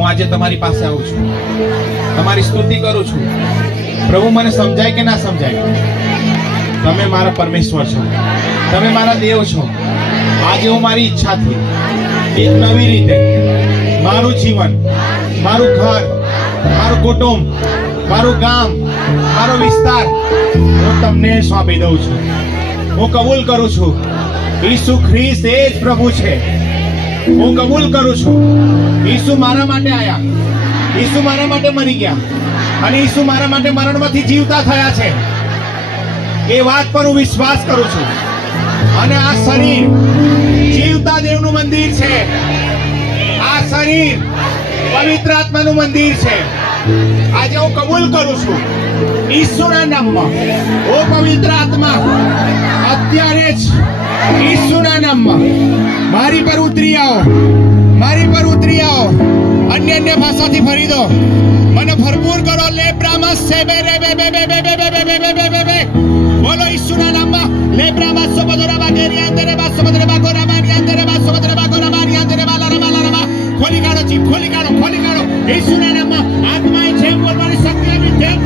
આજે તમારી પાસે આવું છું, તમારી સ્તુતિ કરું છું. પ્રભુ મને સમજાય કે ના સમજાય, તમે મારા પરમેશ્વર છો, તમે મારા દેવ છો. આજે હું મારી ઈચ્છાથી એક નવી રીતે મારું જીવન, મારું ઘર, મારું કુટુંબ, મારું ગામ, મારો વિસ્તાર હું તમને સોંપી દઉં છું. હું કબૂલ કરું છું ઈસુ ખ્રિસ્ત એ જ પ્રભુ છે. હું કબૂલ કરું છું ઈસુ મારા માટે આયા, ઈસુ મારા માટે મરી ગયા અને ઈસુ મારા માટે મરણમાંથી જીવતા થયા છે. એ વાત પર હું વિશ્વાસ કરું છું. અને આ શરીર જીવતા દેવનું મંદિર છે. આ શરીર પવિત્ર આત્માનું મંદિર છે. આજે હું કબૂલ કરું છું ઈસુના નામમાં. ઓ પવિત્ર આત્મા, અત્યારે જ ઈસુના નામમાં મારી પર ઉતરી આવો, મારી પર ઉતરી આવો. અન્ય ભાષાથી ભરી દો, મને ભરપૂર કરો. લેબ્રામસ સેબે રે બે બે બે બે બે બે બે બે બે બે બે. બોલો ઈસુના નામમાં. લેબ્રામસ સોબદરા બાગેરી અંદરે બાસ સોબદરા બાગોરા મારી અંદરે બાસ સોબદરા બાગોરા મારી અંદરે બાલા રબા. ખોલી કાઢો જીભ, ખોલી કાઢો, ખોલી કાઢો. ઈસુના નામમાં આત્માએ જેમ બોલવાની શક્તિ આપી તેમ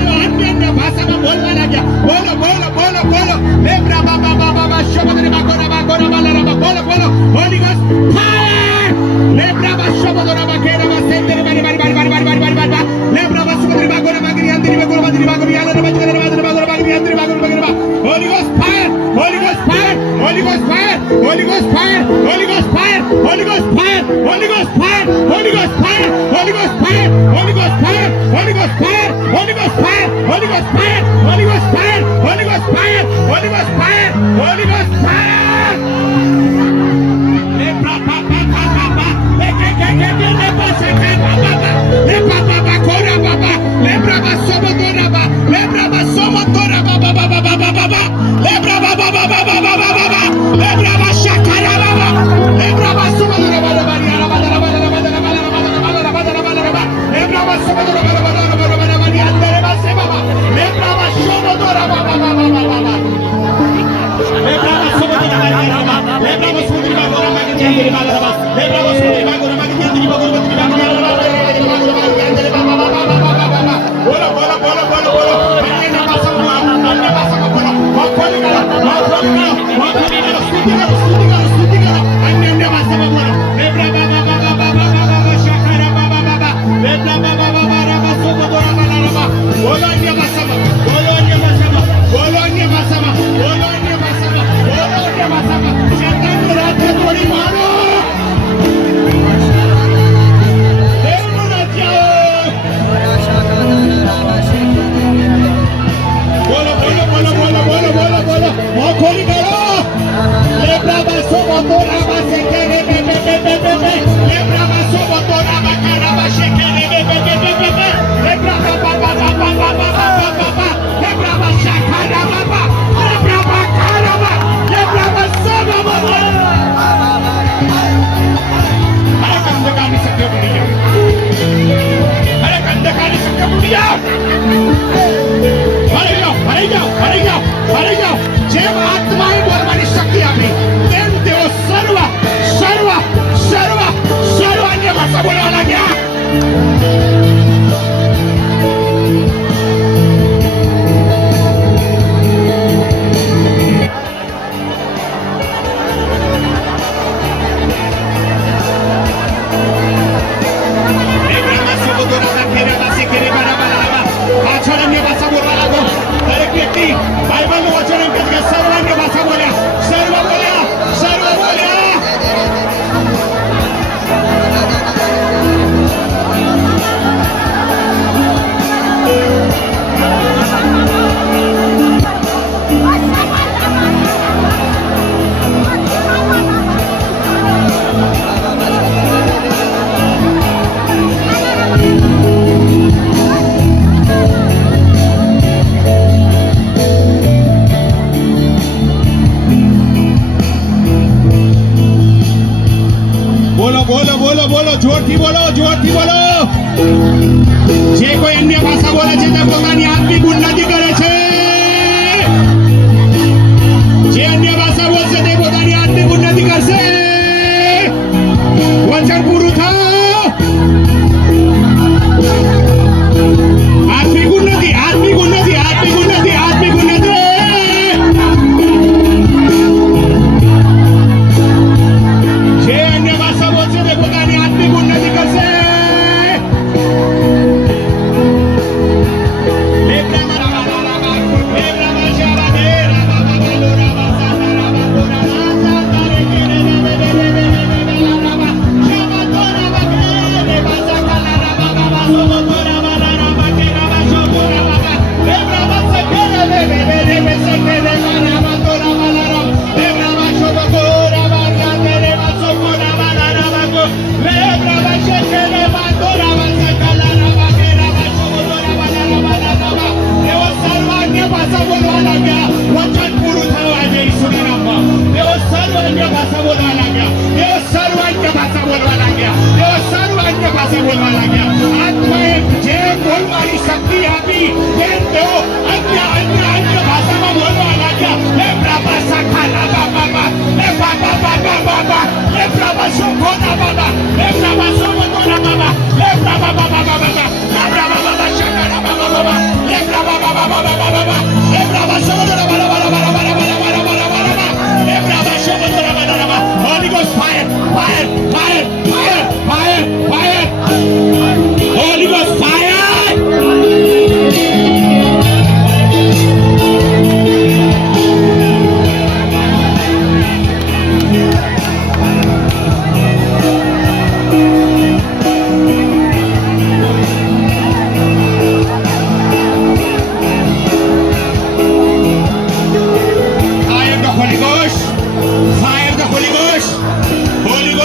અન્ય ભાષામાં બોલવા લાગ્યા. બોલો બોલો બોલો બોલો. લેબ્રા બાબા બાબા બાબા સોબદરા બાગોરા બાગોરા બાલા રબા. બોલો બોલો. Holy ghost fire. લેબ્રા બાબા સોબદરા બાગેરા બાસ સેન્ડરે બારી બારી બારી બારી બારી બારી બારી. લેબ્રા બાબા સોબદરા બાગોરા મારી અંદરે બાગોરા મારી બાગોરા યાલા રબા જરા રબા બાગોરા મારી અંદરે બાગોરા બાગોરા. Holy ghost fire, holy ghost fire, holy ghost fire, holy ghost fire, holy ghost fire, holy ghost fire, holy ghost fire, holy ghost fire, holy ghost fire, holy ghost fire, holy ghost fire, holy ghost fire, holy ghost fire, holy ghost fire, holy ghost fire, holy ghost fire, holy ghost fire. લે પ્રા પા પા પા પા પા. લે કે લે પા સે કે પા પા પા. લે પા પા પા કોરા પા પા. લે પ્રા બા સોબતોરા બા. લે પ્રા બા સોમતોરા બા બા બા બા બા બા બા. લે પ્રા બા બા બા બા બા બા બા બા. લે પ્રા બા શકારા બા બા. લે પ્રા બા સોબતોરા બા બા બા બા બા બા બા બા બા બા. લે પ્રા બા સોબતોરા બા બા બા બા બા બા બા. અંદર બા સે બા બા. લે પ્રા બા સોબતોરા બા બા બા બા બા બા. લે પ્રા બા સોબતોરા બા બા બા. લે પ્રા બા સોબતોરા બા બા બા કે અંદર બા બા બા. લે પ્રા બા સોબતોરા બા બા બા કે અંદર બા બા બા બા બા. બોલો બોલો બોલો બોલો બોલો. અન્ય ભાષામાં બોલો. ખોલી કાઢો, ખોલી કાઢો, ખોલી કાઢો. સ્તુતિ કરો, સ્તુતિ કરો, સ્તુતિ કરો. અન્ય ભાષામાં બોલો. લે પ્રા બા બા બા બા બા બા બા શકારા બા બા બા બા. લે પ્રા બા બા બા બા રબા સોબતોરા બા રબા. બોલો અન્ય ભાષામાં, બોલો અન્ય ભાષામાં, બોલો અન્ય ભાષામાં, બોલો અન્ય ભાષામાં, બોલો અન્ય ભાષામાં. શેતાનનું રાજ્ય તોડી મારો. દેવનું રાજ્ય. બોલો બોલો બોલો બોલો બોલો બોલો બોલો. મોં ખોલી કાઢો. લેબ્રા બા બોલો બોલો બોલો, જોરથી બોલો, જોરથી બોલો. જે કોઈ અન્ય ભાષા બોલે છે તે પોતાની આત્મિક ઉન્નતિ કરે છે. જે અન્ય ભાષા બોલશે તે પોતાની આત્મિક ઉન્નતિ કરશે. વચન પૂરું થાય. આત્મિક ઉન્નતિ, આત્મિક ઉન્નતિ, આત્મિક ઉન્નતિ, આત્મિક ઉન્નતિ. જે અન્ય ભાષા બોલશે તે પોતાની આત્મિક ઉન્નતિ કરશે. Holy Ghost fire, fire, fire, fire, fire, fire. Holy Ghost fire. Holy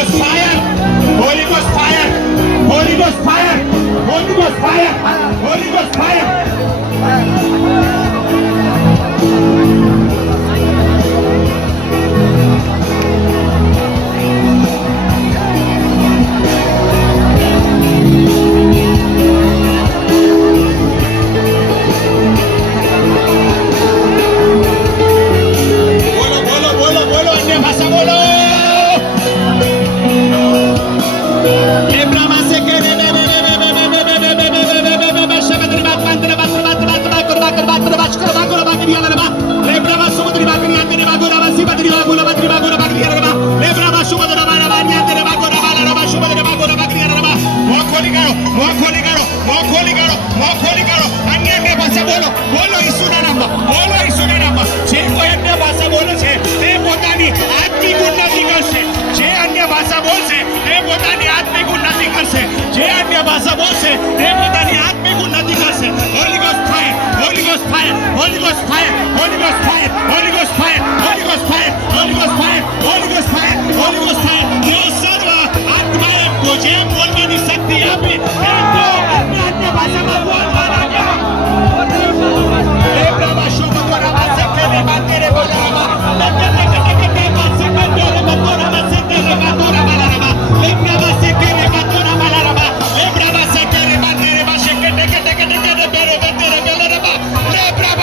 Ghost fire, Holy Ghost fire, Holy Ghost fire, Holy Ghost fire, Holy Ghost fire, Holy Ghost fire, Holy Ghost fire. ये सर्व आत्माएं तुझे बोलने की शक्ति आपी तो अन्य भाषा में बोलना क्या? ले प्रभु शुभ करो भाषा के लिए बात करे बोला रहा, लगे बात से करे बतोरा बात से करे बतोरा वाला रहा, ले प्रभु से करे बतोरा वाला रहा, ले प्रभु से करे बात करे बात से करे बेरे बेरे बेरे रहा, ले प्रभु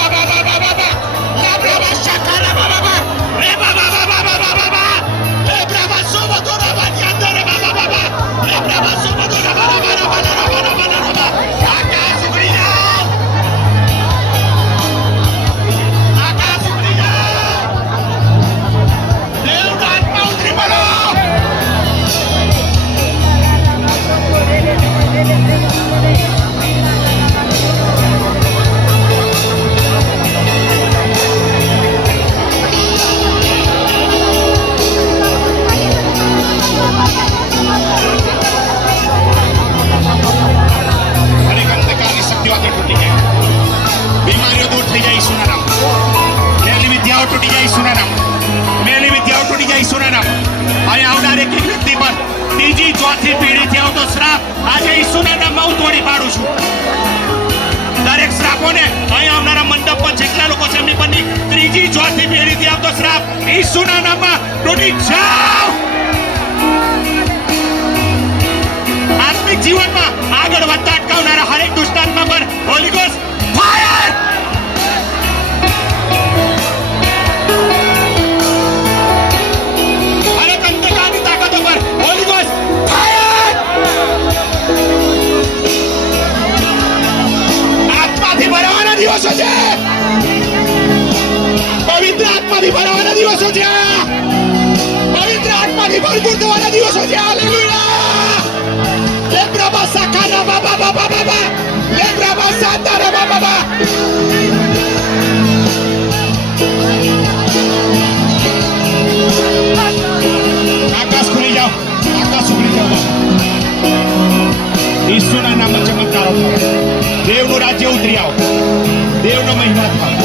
ઈસુના નામમાં તૂટી જાઓ. આત્મિક જીવનમાં આગળ વધતા અટકાવનારા હરેક દુષ્ટાત્મા પર હોલી ગોસ્ટ ફાયર! હરેક અંધકારની તાકાતો પર હોલી ગોસ્ટ ફાયર! આત્માથી ભરાવાના દિવસો છે, પવિત્ર આત્માથી ભરાવાના દિવસો છે, પવિત્ર આત્માથી ભરપૂર થવાના દિવસો છે. હાલેલુયા! લેબ્રાબા સાકારા બાબા બાબા બાબા, લેબ્રાબા સાતારા બાબા બાબા. આકાશ ખુલી જાઓ, આકાશ ખુલી જાઓ. ઈસુના નામમાં ચમત્કારો થાય, દેવનું રાજ્ય ઉતરી આવો, દેવનો મહિમા થાય.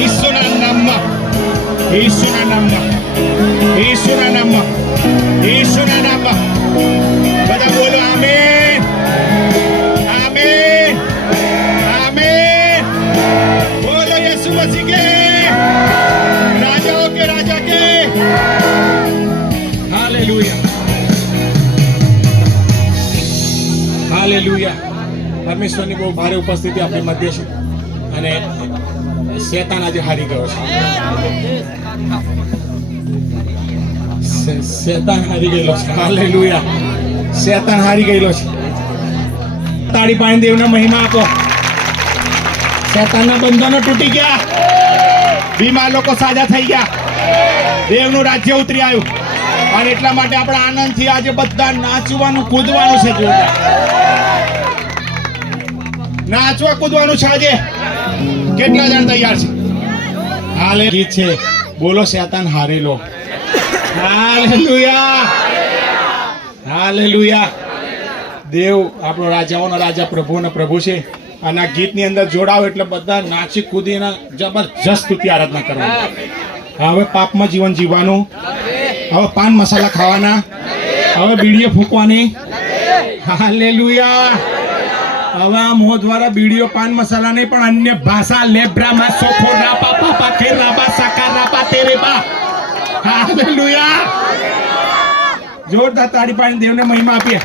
ઈસુના નામમાં, ઈસુના નામમાં, ઈસુના નામમાં, ઈસુના નામમાં. બધા બોલો આમેન, આમેન, આમેન. બોલો યીશુ મસીહ કે, રાજાઓ કે રાજા કે. Hallelujah, hallelujah. પરમેશ્વરની બહુ ભારે ઉપસ્થિતિ આપણી મધ્ય છે અને શેતાન આજે હારી ગયો છે. શેતાન હારી ગયેલો છે. હાલેલુયા, શેતાન હારી ગયેલો છે. તાળી પાણી દેવને મહિમા આપો. શેતાનના બંધનો તૂટી ગયા, બીમાર લોકો સાજા થઈ ગયા, દેવનું રાજ્ય ઉતરી આવ્યું. અને એટલા માટે આપણે આનંદથી આજે બધા નાચવાનું કૂદવાનું છે. જોરદાર નાચવા કૂદવાનું છે આજે. કેટલા જણ તૈયાર છે? હાલે ગીત છે, બોલો શેતાન હારી લો. Hallelujah, hallelujah. દેવ આપણો રાજાઓનો રાજા, પ્રભુનો પ્રભુ છે. અને આ ગીતની અંદર જોડાવ એટલે બધા નાચી કૂદીને જબરજસ્ત સ્તુતિ આરાધના કરવાની. હવે પાપમાં જીવન જીવવાનું, હવે પાન મસાલા ખાવાના, હવે બીડીઓ ફૂંકવાની. હાલેલુયા. હવે આ મોં દ્વારા બીડીઓ પાન મસાલા નહીં પણ અન્ય ભાષા લેબ્રામાં સોખો રાપા પાપા કે રાબા સાકા રાપા તેરે બા. હાલેલુયા. જોરદાર તાળી પાણી દેવને મહિમા આપીએ.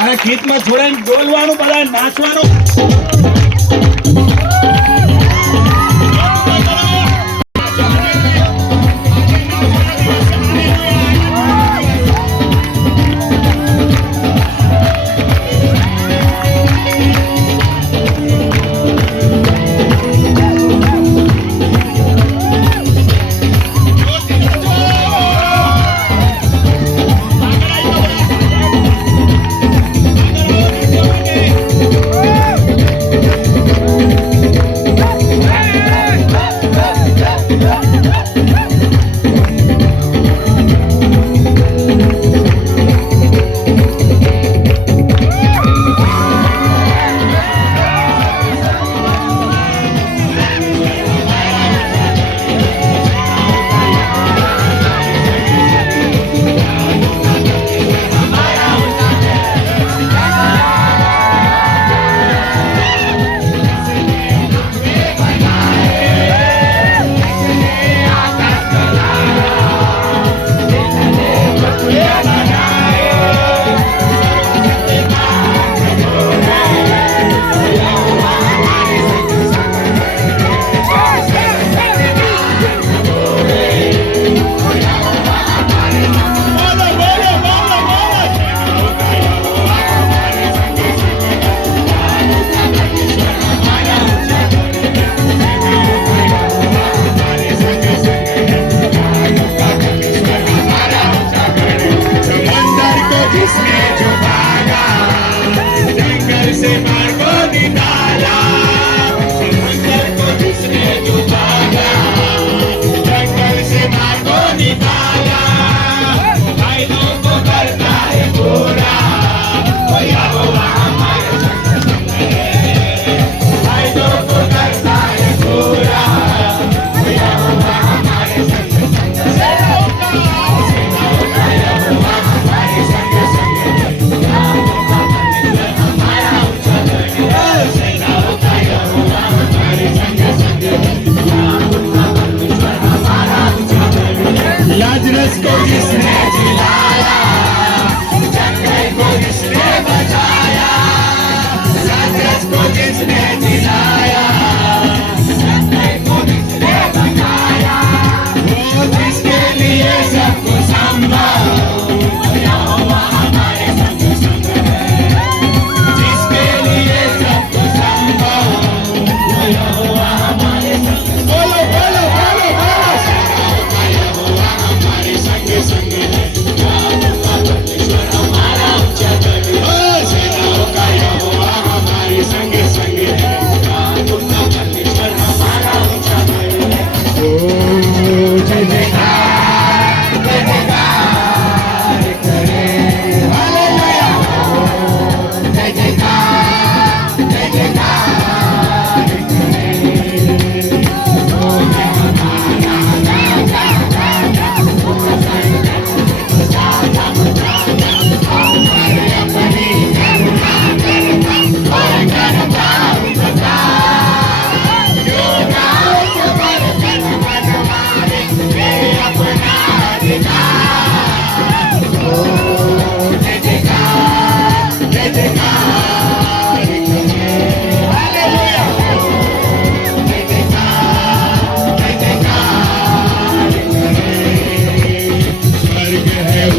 અને ગીતમાં જોડાઈને બોલવાનું, બધા નાચવાનું.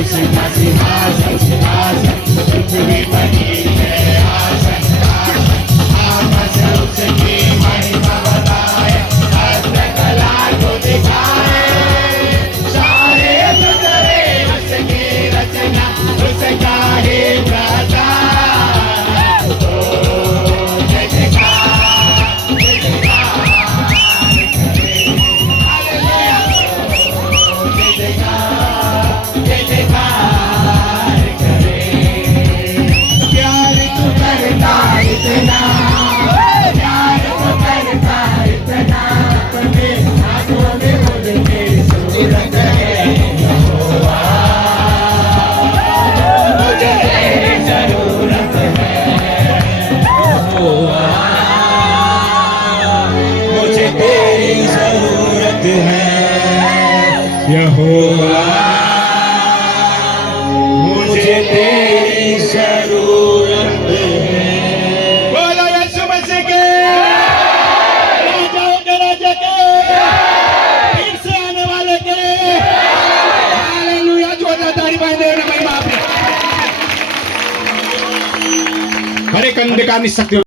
उसका सिंहासन सिंहासन पृथ्वी बनी है आसन आपस उसकी महिमा बताए हस्तकला को दिखाए सारे सुंदरे उसकी रचना उसका ही प्रताप ओ जय जयकार जय जयकार हालेलुया ओ जय जयकार जय जयकार करे प्यार तू करता इतना प्यार तू करता इतना अपने हाथों में मुझे सूरत है यहोवा मुझे तेरी जरूरत है यहोवा मुझे तेरी जरूरत है यहोवा मुझे तेरी जरूरत है बोलो यीशु मसीह के राजाओं के राजा के फिर से आने वाले के हालेलुया जोरदार ताली बजाएं देना महिमा आपने हर एक अंधकार की शक्ति